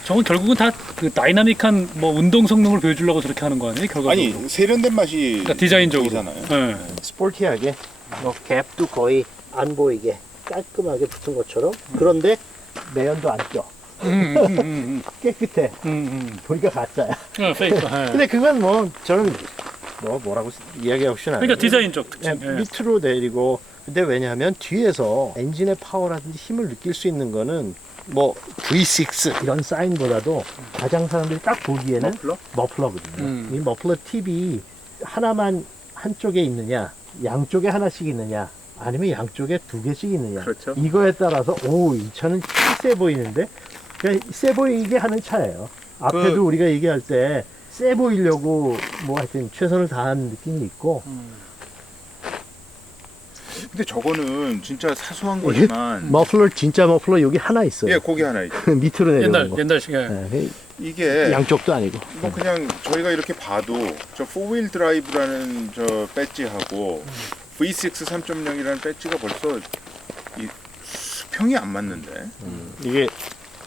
저건 결국은 다 그 다이나믹한 뭐 운동 성능을 보여주려고 저렇게 하는 거 아니에요? 결과적으로. 아니 세련된 맛이 그러니까 디자인적으로. 보이잖아요. 네. 스포티하게 뭐 갭도 거의 안 보이게 깔끔하게 붙은 것처럼. 그런데 매연도 안 껴. 깨끗해. 보니까 가짜야. 페이크. 네. 근데 그건 뭐 저는 뭐라고 이야기하고 싶진 않아요. 그러니까 디자인적 특징. 그냥 밑으로 내리고. 근데 왜냐하면 뒤에서 엔진의 파워라든지 힘을 느낄 수 있는 거는 뭐 V6 이런 사인보다도 가장 사람들이 딱 보기에는 머플러거든요. 이 머플러 팁이 하나만 한쪽에 있느냐, 양쪽에 하나씩 있느냐, 아니면 양쪽에 두 개씩 있느냐. 그렇죠. 이거에 따라서 이 차는 세 보이는데 그냥 세 보이게 하는 차예요. 앞에도 우리가 얘기할 때 세 보이려고 뭐 하여튼 최선을 다하는 느낌이 있고. 근데 저거는 진짜 사소한 거지만 머플러 진짜 머플러 여기 하나 있어요. 예, 거기 하나 있죠. 밑으로 내려오는 거. 옛날식에. 네, 이게 양쪽도 아니고. 뭐 그냥 저희가 이렇게 봐도 저 4휠 드라이브라는 저 배지하고 V6 3.0이라는 배지가 벌써 이 수평이 안 맞는데. 이게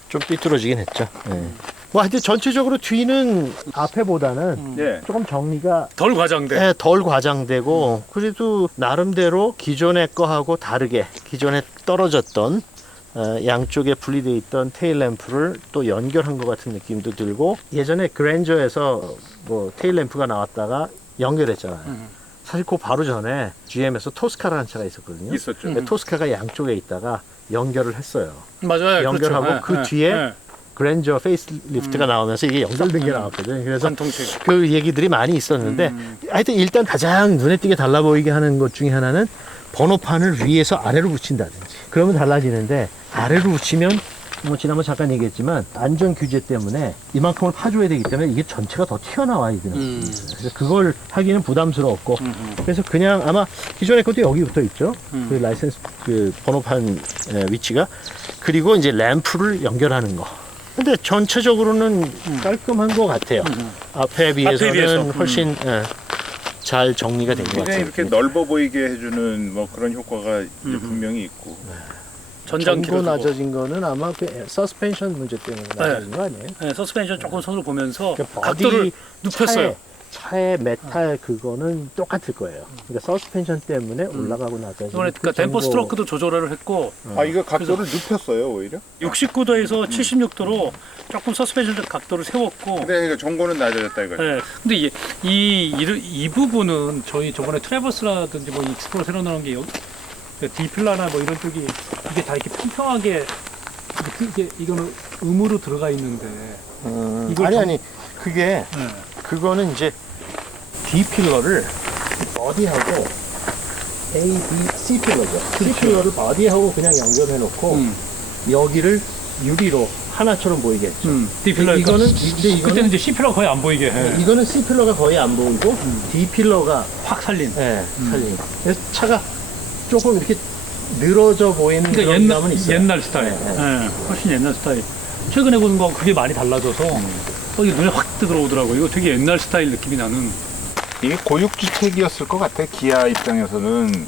좀 삐뚤어지긴 했죠. 뭐 하여튼 전체적으로 뒤는 앞에보다는 예. 조금 정리가 덜 과장돼. 덜 과장되고 그래도 나름대로 기존의 거하고 다르게 기존에 떨어졌던 양쪽에 분리되어 있던 테일 램프를 또 연결한 것 같은 느낌도 들고 예전에 그랜저에서 뭐 테일 램프가 나왔다가 연결했잖아요. 사실 그 바로 전에 GM에서 토스카라는 차가 있었거든요. 있었죠. 근데 토스카가 양쪽에 있다가 연결을 했어요. 맞아요. 연결하고 그렇죠. 그 뒤에 그랜저 페이스리프트가 나오면서 이게 연결된 게 나왔거든요. 그래서 관통식. 그 얘기들이 많이 있었는데 하여튼 일단 가장 눈에 띄게 달라 보이게 하는 것 중에 하나는 번호판을 위에서 아래로 붙인다든지 그러면 달라지는데 아래로 붙이면 뭐 지난번 잠깐 얘기했지만 안전 규제 때문에 이만큼을 파줘야 되기 때문에 이게 전체가 더 튀어나와야 되는 그래서 그걸 하기는 부담스러웠고 그래서 그냥 아마 기존의 것도 여기 붙어 있죠. 그 라이센스 그 번호판 위치가 그리고 이제 램프를 연결하는 거. 근데 전체적으로는 깔끔한 것 같아요. 앞에 비해서는 비해서. 훨씬 잘 정리가 된 것 그냥 같아요. 이렇게 넓어 보이게 해주는 뭐 그런 효과가 이제 분명히 있고. 전장 전고 길어지고. 낮아진 거는 아마 그 서스펜션 문제 때문에 낮아진 거 아니에요? 네, 서스펜션 조금 손으로 보면서 그 각도를 눕혔어요. 차의 메탈 그거는 똑같을 거예요. 그러니까 서스펜션 때문에 올라가고 낮아지는 이번에 그러니까 댐퍼 스트로크도 조절을 했고 아 이거 각도를 눕혔어요 오히려? 69도에서 76도로 조금 서스펜션 각도를 세웠고. 근데 그러니까 전고는 낮아졌다 이거죠. 네. 근데 이 부분은 저희 저번에 트래버스라든지 뭐 익스플로러 새로 나온 게 여기 디플라나 뭐 이런 쪽이 이게 다 이렇게 평평하게 이거는 음으로 들어가 있는데 이걸 아니 그게 그거는 이제 D 필러를 버디하고 A, B, C 필러죠. C 필러를 버디하고 그냥 연결해 놓고 여기를 유리로 하나처럼 보이게 했죠. 디필러 이거는 근데 그때는 이제 C 필러 거의 안 보이게 이거는 C 필러가 거의 안 보이고 D 필러가 확 살린. 살린. 그래서 차가 조금 이렇게 늘어져 보이는 그러니까 그런 감은 있어요. 옛날 스타일. 네, 훨씬 옛날 스타일. 최근에 보는 거 그게 많이 달라져서 이게 눈에 확 들어오더라고요. 이거 되게 옛날 스타일 느낌이 나는. 이게 고육주택이었을 것 같아. 기아 입장에서는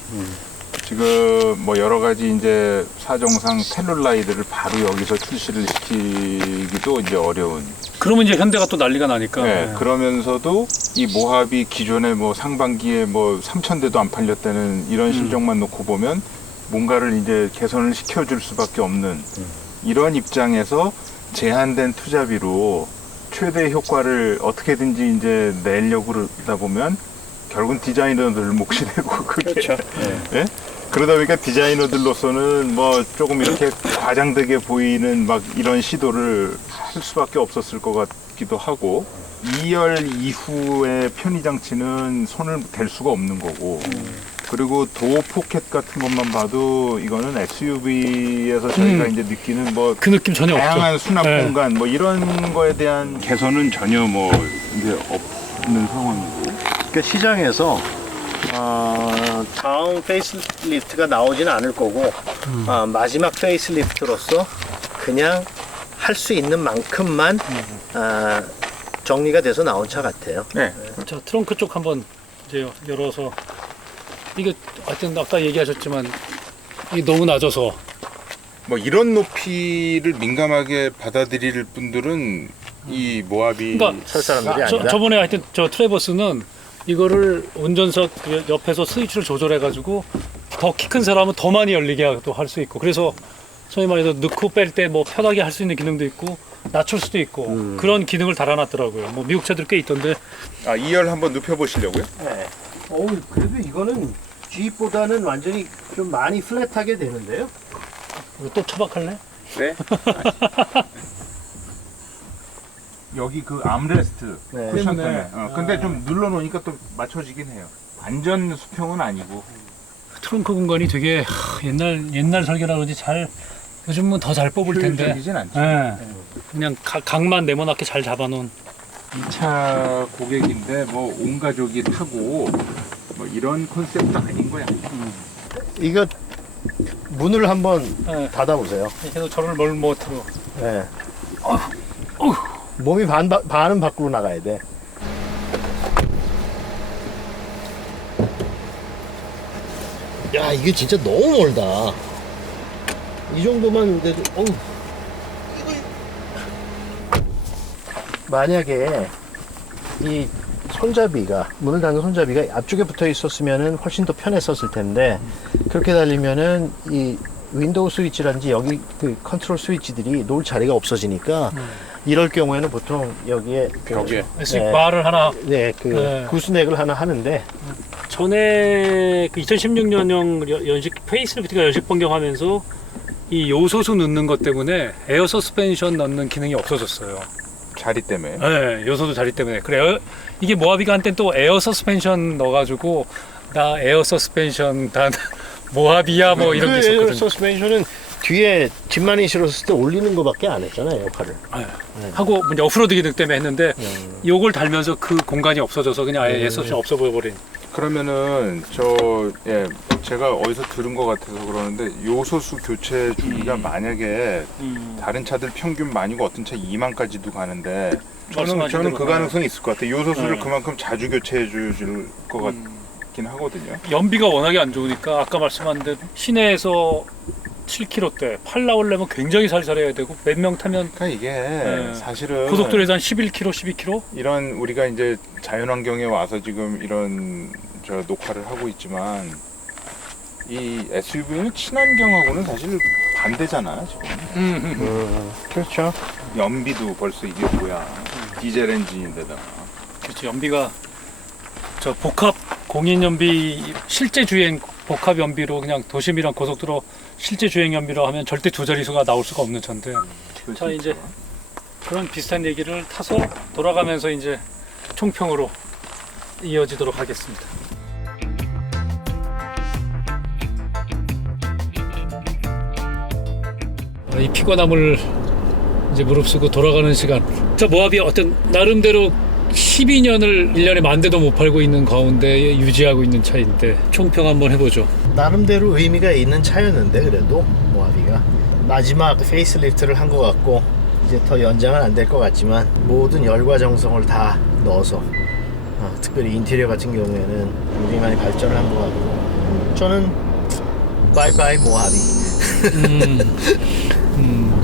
지금 뭐 여러 가지 이제 사정상 텔룰라이드를 바로 여기서 출시를 시키기도 이제 어려운. 그러면 이제 현대가 또 난리가 나니까. 네, 그러면서도 이 모하비 기존에 뭐 상반기에 뭐 3,000대도 안 팔렸다는 이런 실적만 놓고 보면 뭔가를 이제 개선을 시켜줄 수밖에 없는 이런 입장에서 제한된 투자비로 최대 효과를 어떻게든지 이제 내려고 그러다 보면 결국은 디자이너들 몫이 되고 그게 그렇죠. 예? 그러다 보니까 디자이너들로서는 뭐 조금 이렇게 과장되게 보이는 막 이런 시도를 할 수밖에 없었을 것 같기도 하고 2열 이후의 편의 장치는 손을 댈 수가 없는 거고 그리고 도어 포켓 같은 것만 봐도 이거는 SUV에서 저희가 이제 느끼는 뭐 그 느낌 전혀 다양한 없죠. 수납 네. 공간 뭐 이런 거에 대한 개선은 전혀 뭐 이제 없는 상황이고 그러니까 시장에서 다음 페이스리프트가 나오지는 않을 거고 마지막 페이스리프트로서 그냥 할 수 있는 만큼만 정리가 돼서 나온 차 같아요. 네. 자, 트렁크 쪽 한번 이제 열어서 이게 하여튼 아까 얘기하셨지만 이게 너무 낮아서 뭐 이런 높이를 민감하게 받아들일 분들은 이 모하비 그러니까 설 사람들이 아니다. 저번에 하여튼 저 트래버스는 이거를 운전석 옆에서 스위치를 조절해가지고 더 키 큰 사람은 더 많이 열리게 또 할 수 있고 그래서 소위 말해서 넣고 뺄 때 뭐 편하게 할 수 있는 기능도 있고 낮출 수도 있고 그런 기능을 달아놨더라고요. 뭐 미국 차들 꽤 있던데 2열 한번 눕혀보시려고요? 네. 그래도 이거는 G보다는 완전히 좀 많이 플랫하게 되는데요. 이거 또 처박할래? 네. 여기 그 암레스트 네. 쿠션 때문에 근데 좀 눌러놓으니까 또 맞춰지긴 해요. 완전 수평은 아니고 트렁크 공간이 되게 옛날 설계라 그런지 잘 요즘은 더 잘 뽑을 텐데 효율적이진 않죠. 예. 그냥 각만 네모나게 잘 잡아놓은 2차 고객인데 뭐 온 가족이 타고 뭐 이런 컨셉도 아닌 거야. 이거 문을 한번 예. 닫아보세요. 계속 저를 뭘 못하고 네. 몸이 반은 밖으로 나가야 돼. 야, 이게 진짜 너무 멀다. 이 정도만 돼도, 만약에 이 손잡이가, 문을 닫는 손잡이가 앞쪽에 붙어 있었으면은 훨씬 더 편했었을 텐데, 그렇게 달리면은 이 윈도우 스위치라든지 여기 그 컨트롤 스위치들이 놓을 자리가 없어지니까, 이럴 경우에는 보통 여기에 벽에. 네. 말을 하나 네. 구스넥을 하나 하는데 전에 그 2016년형 연식 페이스리프트가 연식 변경하면서 이 요소수 넣는 것 때문에 에어 서스펜션 넣는 기능이 없어졌어요. 자리 때문에. 네, 요소수 자리 때문에. 그래요. 이게 모하비가 한땐 또 에어 서스펜션 넣어가지고 나 에어 서스펜션 다 모하비야 뭐 이런 게 그 에어 있었거든요. 서스펜션은 뒤에 짐 많이 실었을 때 올리는 것밖에 안 했잖아요, 역할을. 하고 뭐 오프로드 기능 때문에 했는데 요걸 달면서 그 공간이 없어져서 그냥 아예 에어 서스펜션 없어 보여버린. 그러면은 제가 어디서 들은 것 같아서 그러는데 요소수 교체 주기가 만약에 다른 차들 평균 만이고 어떤 차 2만까지도 가는데 저는 대로 그 가능성이 있을 것 같아요. 요소수를 네. 그만큼 자주 교체해 줄 것 같긴 하거든요. 연비가 워낙에 안 좋으니까 아까 말씀한 대로 시내에서 7km대 팔 나오려면 굉장히 살살 해야 되고 몇 명 타면 그러니까 이게 네. 사실은 고속도로에서 한 11km, 12km? 이런 우리가 이제 자연환경에 와서 지금 이런 녹화를 하고 있지만 이 SUV는 친환경하고는 사실 반대잖아 지금. 그렇죠. 연비도 벌써 이게 뭐야 디젤 엔진인데다가 그렇죠. 연비가 저 복합 공인 연비 실제 주행 복합 연비로 그냥 도심이랑 고속도로 실제 주행 연비로 하면 절대 두 자릿수가 나올 수가 없는 차인데 자 이제 그런 비슷한 얘기를 타서 돌아가면서 이제 총평으로 이어지도록 하겠습니다. 이 피곤함을 이제 무릅쓰고 돌아가는 시간. 저 모하비 어떤 나름대로 12년을 1년에 10,000대도 못 팔고 있는 가운데 유지하고 있는 차인데 총평 한번 해보죠. 나름대로 의미가 있는 차였는데 그래도 모하비가 마지막 페이스리프트를 한 것 같고 이제 더 연장은 안 될 것 같지만 모든 열과 정성을 다 넣어서 특별히 인테리어 같은 경우에는 굉장히 많이 발전을 한 것 같고 저는 바이바이 모하비.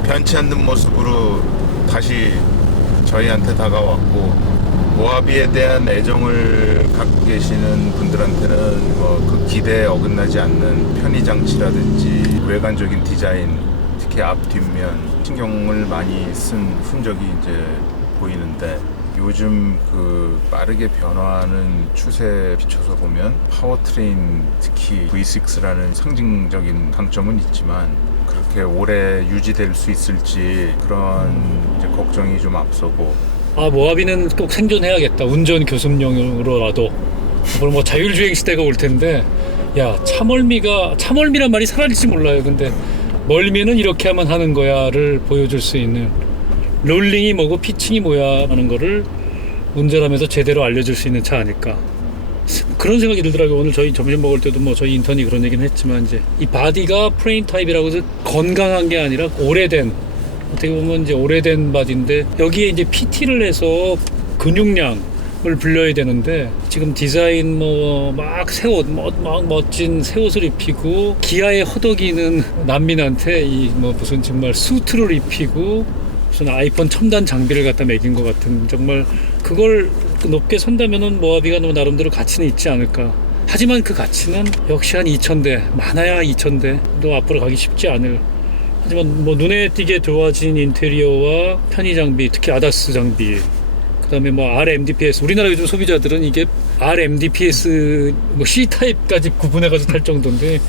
변치 않는 모습으로 다시 저희한테 다가왔고 모하비에 대한 애정을 갖고 계시는 분들한테는 뭐 그 기대에 어긋나지 않는 편의 장치라든지 외관적인 디자인 특히 앞뒷면 신경을 많이 쓴 흔적이 이제 보이는데 요즘 그 빠르게 변화하는 추세에 비춰서 보면 파워트레인 특히 V6라는 상징적인 강점은 있지만 그렇게 오래 유지될 수 있을지 그런 이제 걱정이 좀 앞서고 아, 모하비는 꼭 생존해야겠다. 운전 교습용으로라도. 앞으로 뭐 자율주행 시대가 올 텐데, 야, 참얼미란 말이 사라질지 몰라요. 근데 멀미는 이렇게 하면 하는 거야를 보여줄 수 있는, 롤링이 뭐고 피칭이 뭐야 하는 거를 운전하면서 제대로 알려줄 수 있는 차 아닐까. 그런 생각이 들더라고요. 오늘 저희 점심 먹을 때도 뭐 저희 인턴이 그런 얘기는 했지만, 이제 이 바디가 프레임 타입이라고 해서 건강한 게 아니라 오래된, 어떻게 보면 이제 오래된 바디인데, 여기에 이제 PT를 해서 근육량을 불려야 되는데, 지금 디자인 뭐 막 새 옷, 막 멋진 새 옷을 입히고 기아에 허덕이는 난민한테 이 뭐 무슨 정말 수트를 입히고 무슨 아이폰 첨단 장비를 갖다 매긴 것 같은, 정말 그걸 높게 선다면은 모하비가 뭐 나름대로 가치는 있지 않을까. 하지만 그 가치는 역시 한 2,000대, 많아야 2,000대도 앞으로 가기 쉽지 않을. 하지만 뭐 눈에 띄게 좋아진 인테리어와 편의 장비, 특히 아다스 장비, 그다음에 뭐 RMDPS, 우리나라 요즘 소비자들은 이게 RMDPS 뭐 C 타입까지 구분해가지고 탈 정도인데,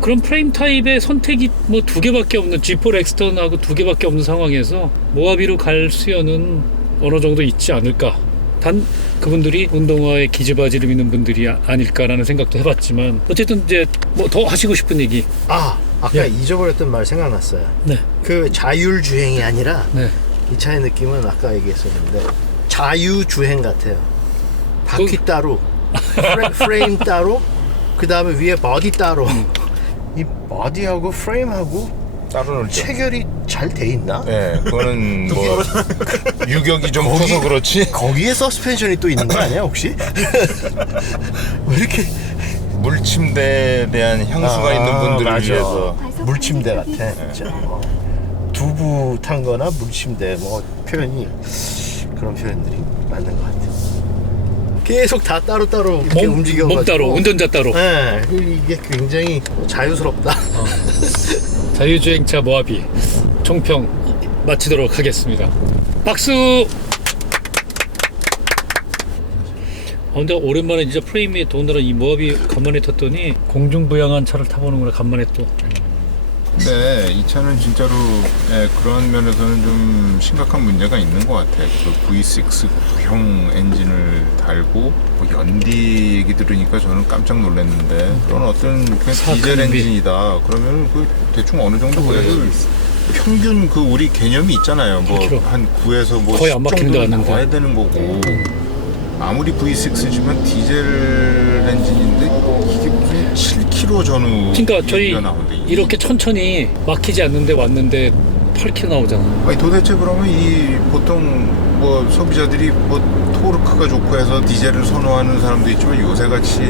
그런 프레임 타입의 선택이 뭐 2개밖에 없는, G4 엑스턴하고 2개밖에 없는 상황에서 모하비로 갈 수요는 어느 정도 있지 않을까. 단 그분들이 운동화에 기즈바지를 입는 분들이 아닐까라는 생각도 해봤지만, 어쨌든 이제 뭐 더 하시고 싶은 얘기. 아까 예. 잊어버렸던 말 생각났어요. 네. 그 자율주행이 아니라 네. 이 차의 느낌은 아까 얘기했었는데 자유주행 같아요. 바퀴 따로, 프레임 따로, 그 다음에 위에 버디 따로. 이 버디하고 프레임하고 따로 놀죠. 체결이 잘 돼 있나? 네, 그거는 뭐 유격이 좀 커서 그렇지. 거기에 서스펜션이 또 있는 거 아니야 혹시? 왜 이렇게 물침대에 대한 향수가 있는 분들을 맞아. 위해서 물침대 같아 진짜. 두부 탄 거나 물침대 뭐 표현이, 그런 표현들이 맞는 것 같아. 계속 다 따로따로 이렇게 움직여가지고 몸 따로, 운전자 따로. 네, 이게 굉장히 자유스럽다. 자유주행차 모하비 총평 마치도록 하겠습니다. 박수! 근데 오랜만에 진짜 프레임이, 더군다나 이 모하비 간만에 탔더니 공중부양한 차를 타보는구나, 간만에 또. 근데 이 차는 진짜로 그런 면에서는 좀 심각한 문제가 있는 것 같아요. 그 V6형 엔진을 달고 뭐 연비 얘기 들으니까 저는 깜짝 놀랐는데, 그런 어떤 그냥 디젤 연비. 엔진이다 그러면 그 대충 어느 정도 그래도 평균 그 우리 개념이 있잖아요. 뭐 7km. 한 9에서 뭐 거의 10 안 막히는 정도 데 갔는데. 나와야 되는 거고, 아무리 V6지만 디젤 엔진인데 이게 무슨 7km 전후 그러니까 저희 얘기가 나오는데 이렇게 천천히 막히지 않는데 왔는데 8km 나오잖아. 아니 도대체 그러면 이 보통 뭐 소비자들이 뭐 토르크가 좋고 해서 디젤을 선호하는 사람도 있지만 요새같이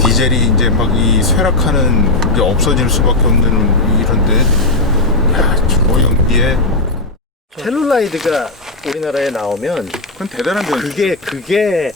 디젤이 이제 막 이 쇠락하는 게 없어질 수밖에 없는 이런데, 야, 저 연비에 텔룰라이드가 우리나라에 나오면 그건 대단한 변수. 그게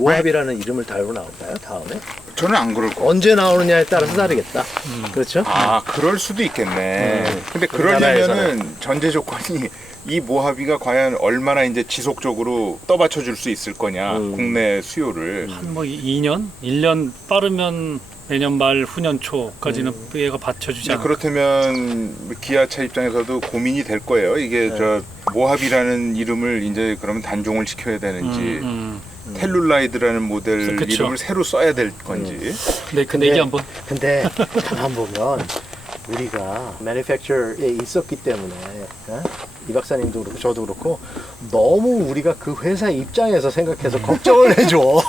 모하비라는 이름을 달고 나올까요? 다음에 저는 안 그럴 거. 언제 나오느냐에 따라서 다르겠다. 그렇죠? 아, 그럴 수도 있겠네. 근데 그러려면은 전제 조건이 이 모하비가 과연 얼마나 이제 지속적으로 떠받쳐 줄 수 있을 거냐, 국내 수요를. 한 뭐 2년? 1년 빠르면 내년 말 후년 초까지는 얘가 받쳐주지 않을까. 그렇다면 기아차 입장에서도 고민이 될 거예요. 이게 저 모하비라는 이름을 이제 그러면 단종을 시켜야 되는지, 텔룰라이드라는 모델 그쵸. 이름을 새로 써야 될 건지. 네, 그 얘기 한번. 근데 가만 보면 우리가 manufacture에 있었기 때문에, 이 박사님도 그렇고 저도 그렇고 너무 우리가 그 회사 입장에서 생각해서 걱정을 해줘.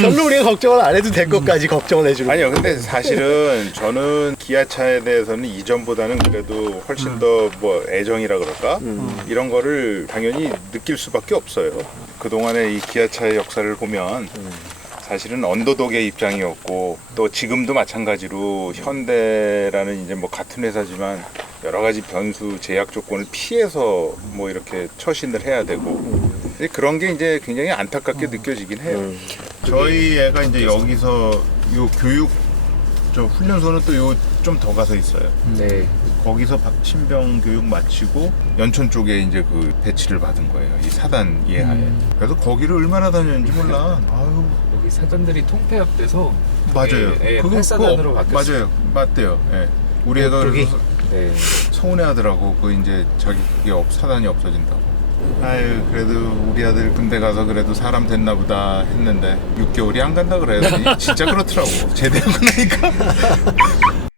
별로 우리가 걱정을 안 해도 될 것까지 걱정을 해주는. 아니요, 근데 사실은 저는 기아차에 대해서는 이전보다는 그래도 훨씬 더 뭐 애정이라 그럴까? 이런 거를 당연히 느낄 수밖에 없어요. 그동안의 이 기아차의 역사를 보면 사실은 언더독의 입장이었고, 또 지금도 마찬가지로 현대라는 이제 뭐 같은 회사지만 여러 가지 변수 제약 조건을 피해서 뭐 이렇게 처신을 해야 되고, 그런 게 이제 굉장히 안타깝게 느껴지긴 해요. 저희 애가 이제 여기서 요 교육 저 훈련소는 또 요 좀 더 가서 있어요. 네. 거기서 신병 교육 마치고 연천 쪽에 이제 그 배치를 받은 거예요. 이 사단 예하에. 그래서 거기를 얼마나 다녔는지 몰라. 아유, 여기 사단들이 통폐합돼서 맞아요. 예, 8사단으로 바뀌었어요. 맞아요. 맞대요. 예. 우리 애가 쪽이? 그래서 네. 서운해하더라고. 그 이제 자기 사단이 없어진다고. 아유, 그래도 우리 아들 군대 가서 그래도 사람 됐나 보다 했는데 6개월이 안 간다 그래요. 진짜 그렇더라고. 제대하고 나니까.